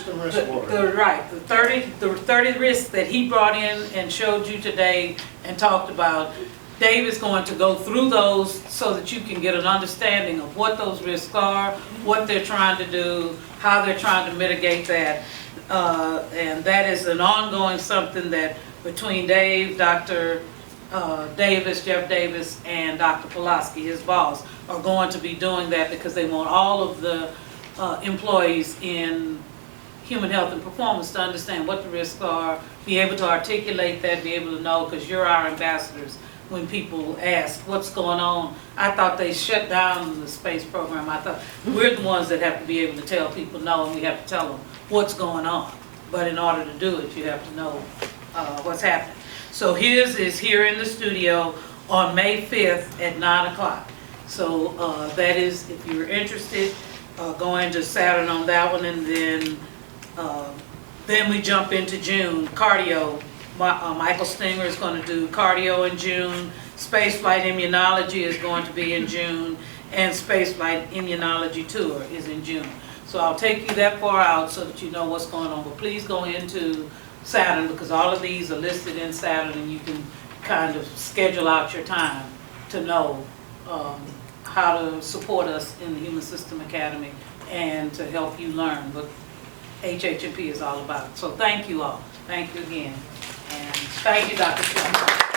30 risks that he brought in and showed you today and talked about. Dave is going to go through those so that you can get an understanding of what those risks are, what they're trying to do, how they're trying to mitigate that. And that is an ongoing something that between Dave, Dr. Davis, Jeff Davis, and Dr. Pulaski, his boss, are going to be doing that because they want all of the employees in human health and performance to understand what the risks are, be able to articulate that, be able to know, because you're our ambassadors. When people ask what's going on, I thought they shut down the space program. I thought we're the ones that have to be able to tell people no, and we have to tell them what's going on. But in order to do it, you have to know what's happening. So his is here in the studio on May 5th at 9 o'clock. So that is, if you're interested, go into Saturn on that one, and then we jump into June, cardio. Michael Stinger is going to do cardio in June. Spaceflight immunology is going to be in June, and Spaceflight immunology tour is in June. So I'll take you that far out so that you know what's going on. But please go into Saturn, because all of these are listed in Saturn, and you can kind of schedule out your time to know how to support us in the Human System Academy and to help you learn what HHP is all about. So thank you all. Thank you again. And thank you, Dr. Sherman.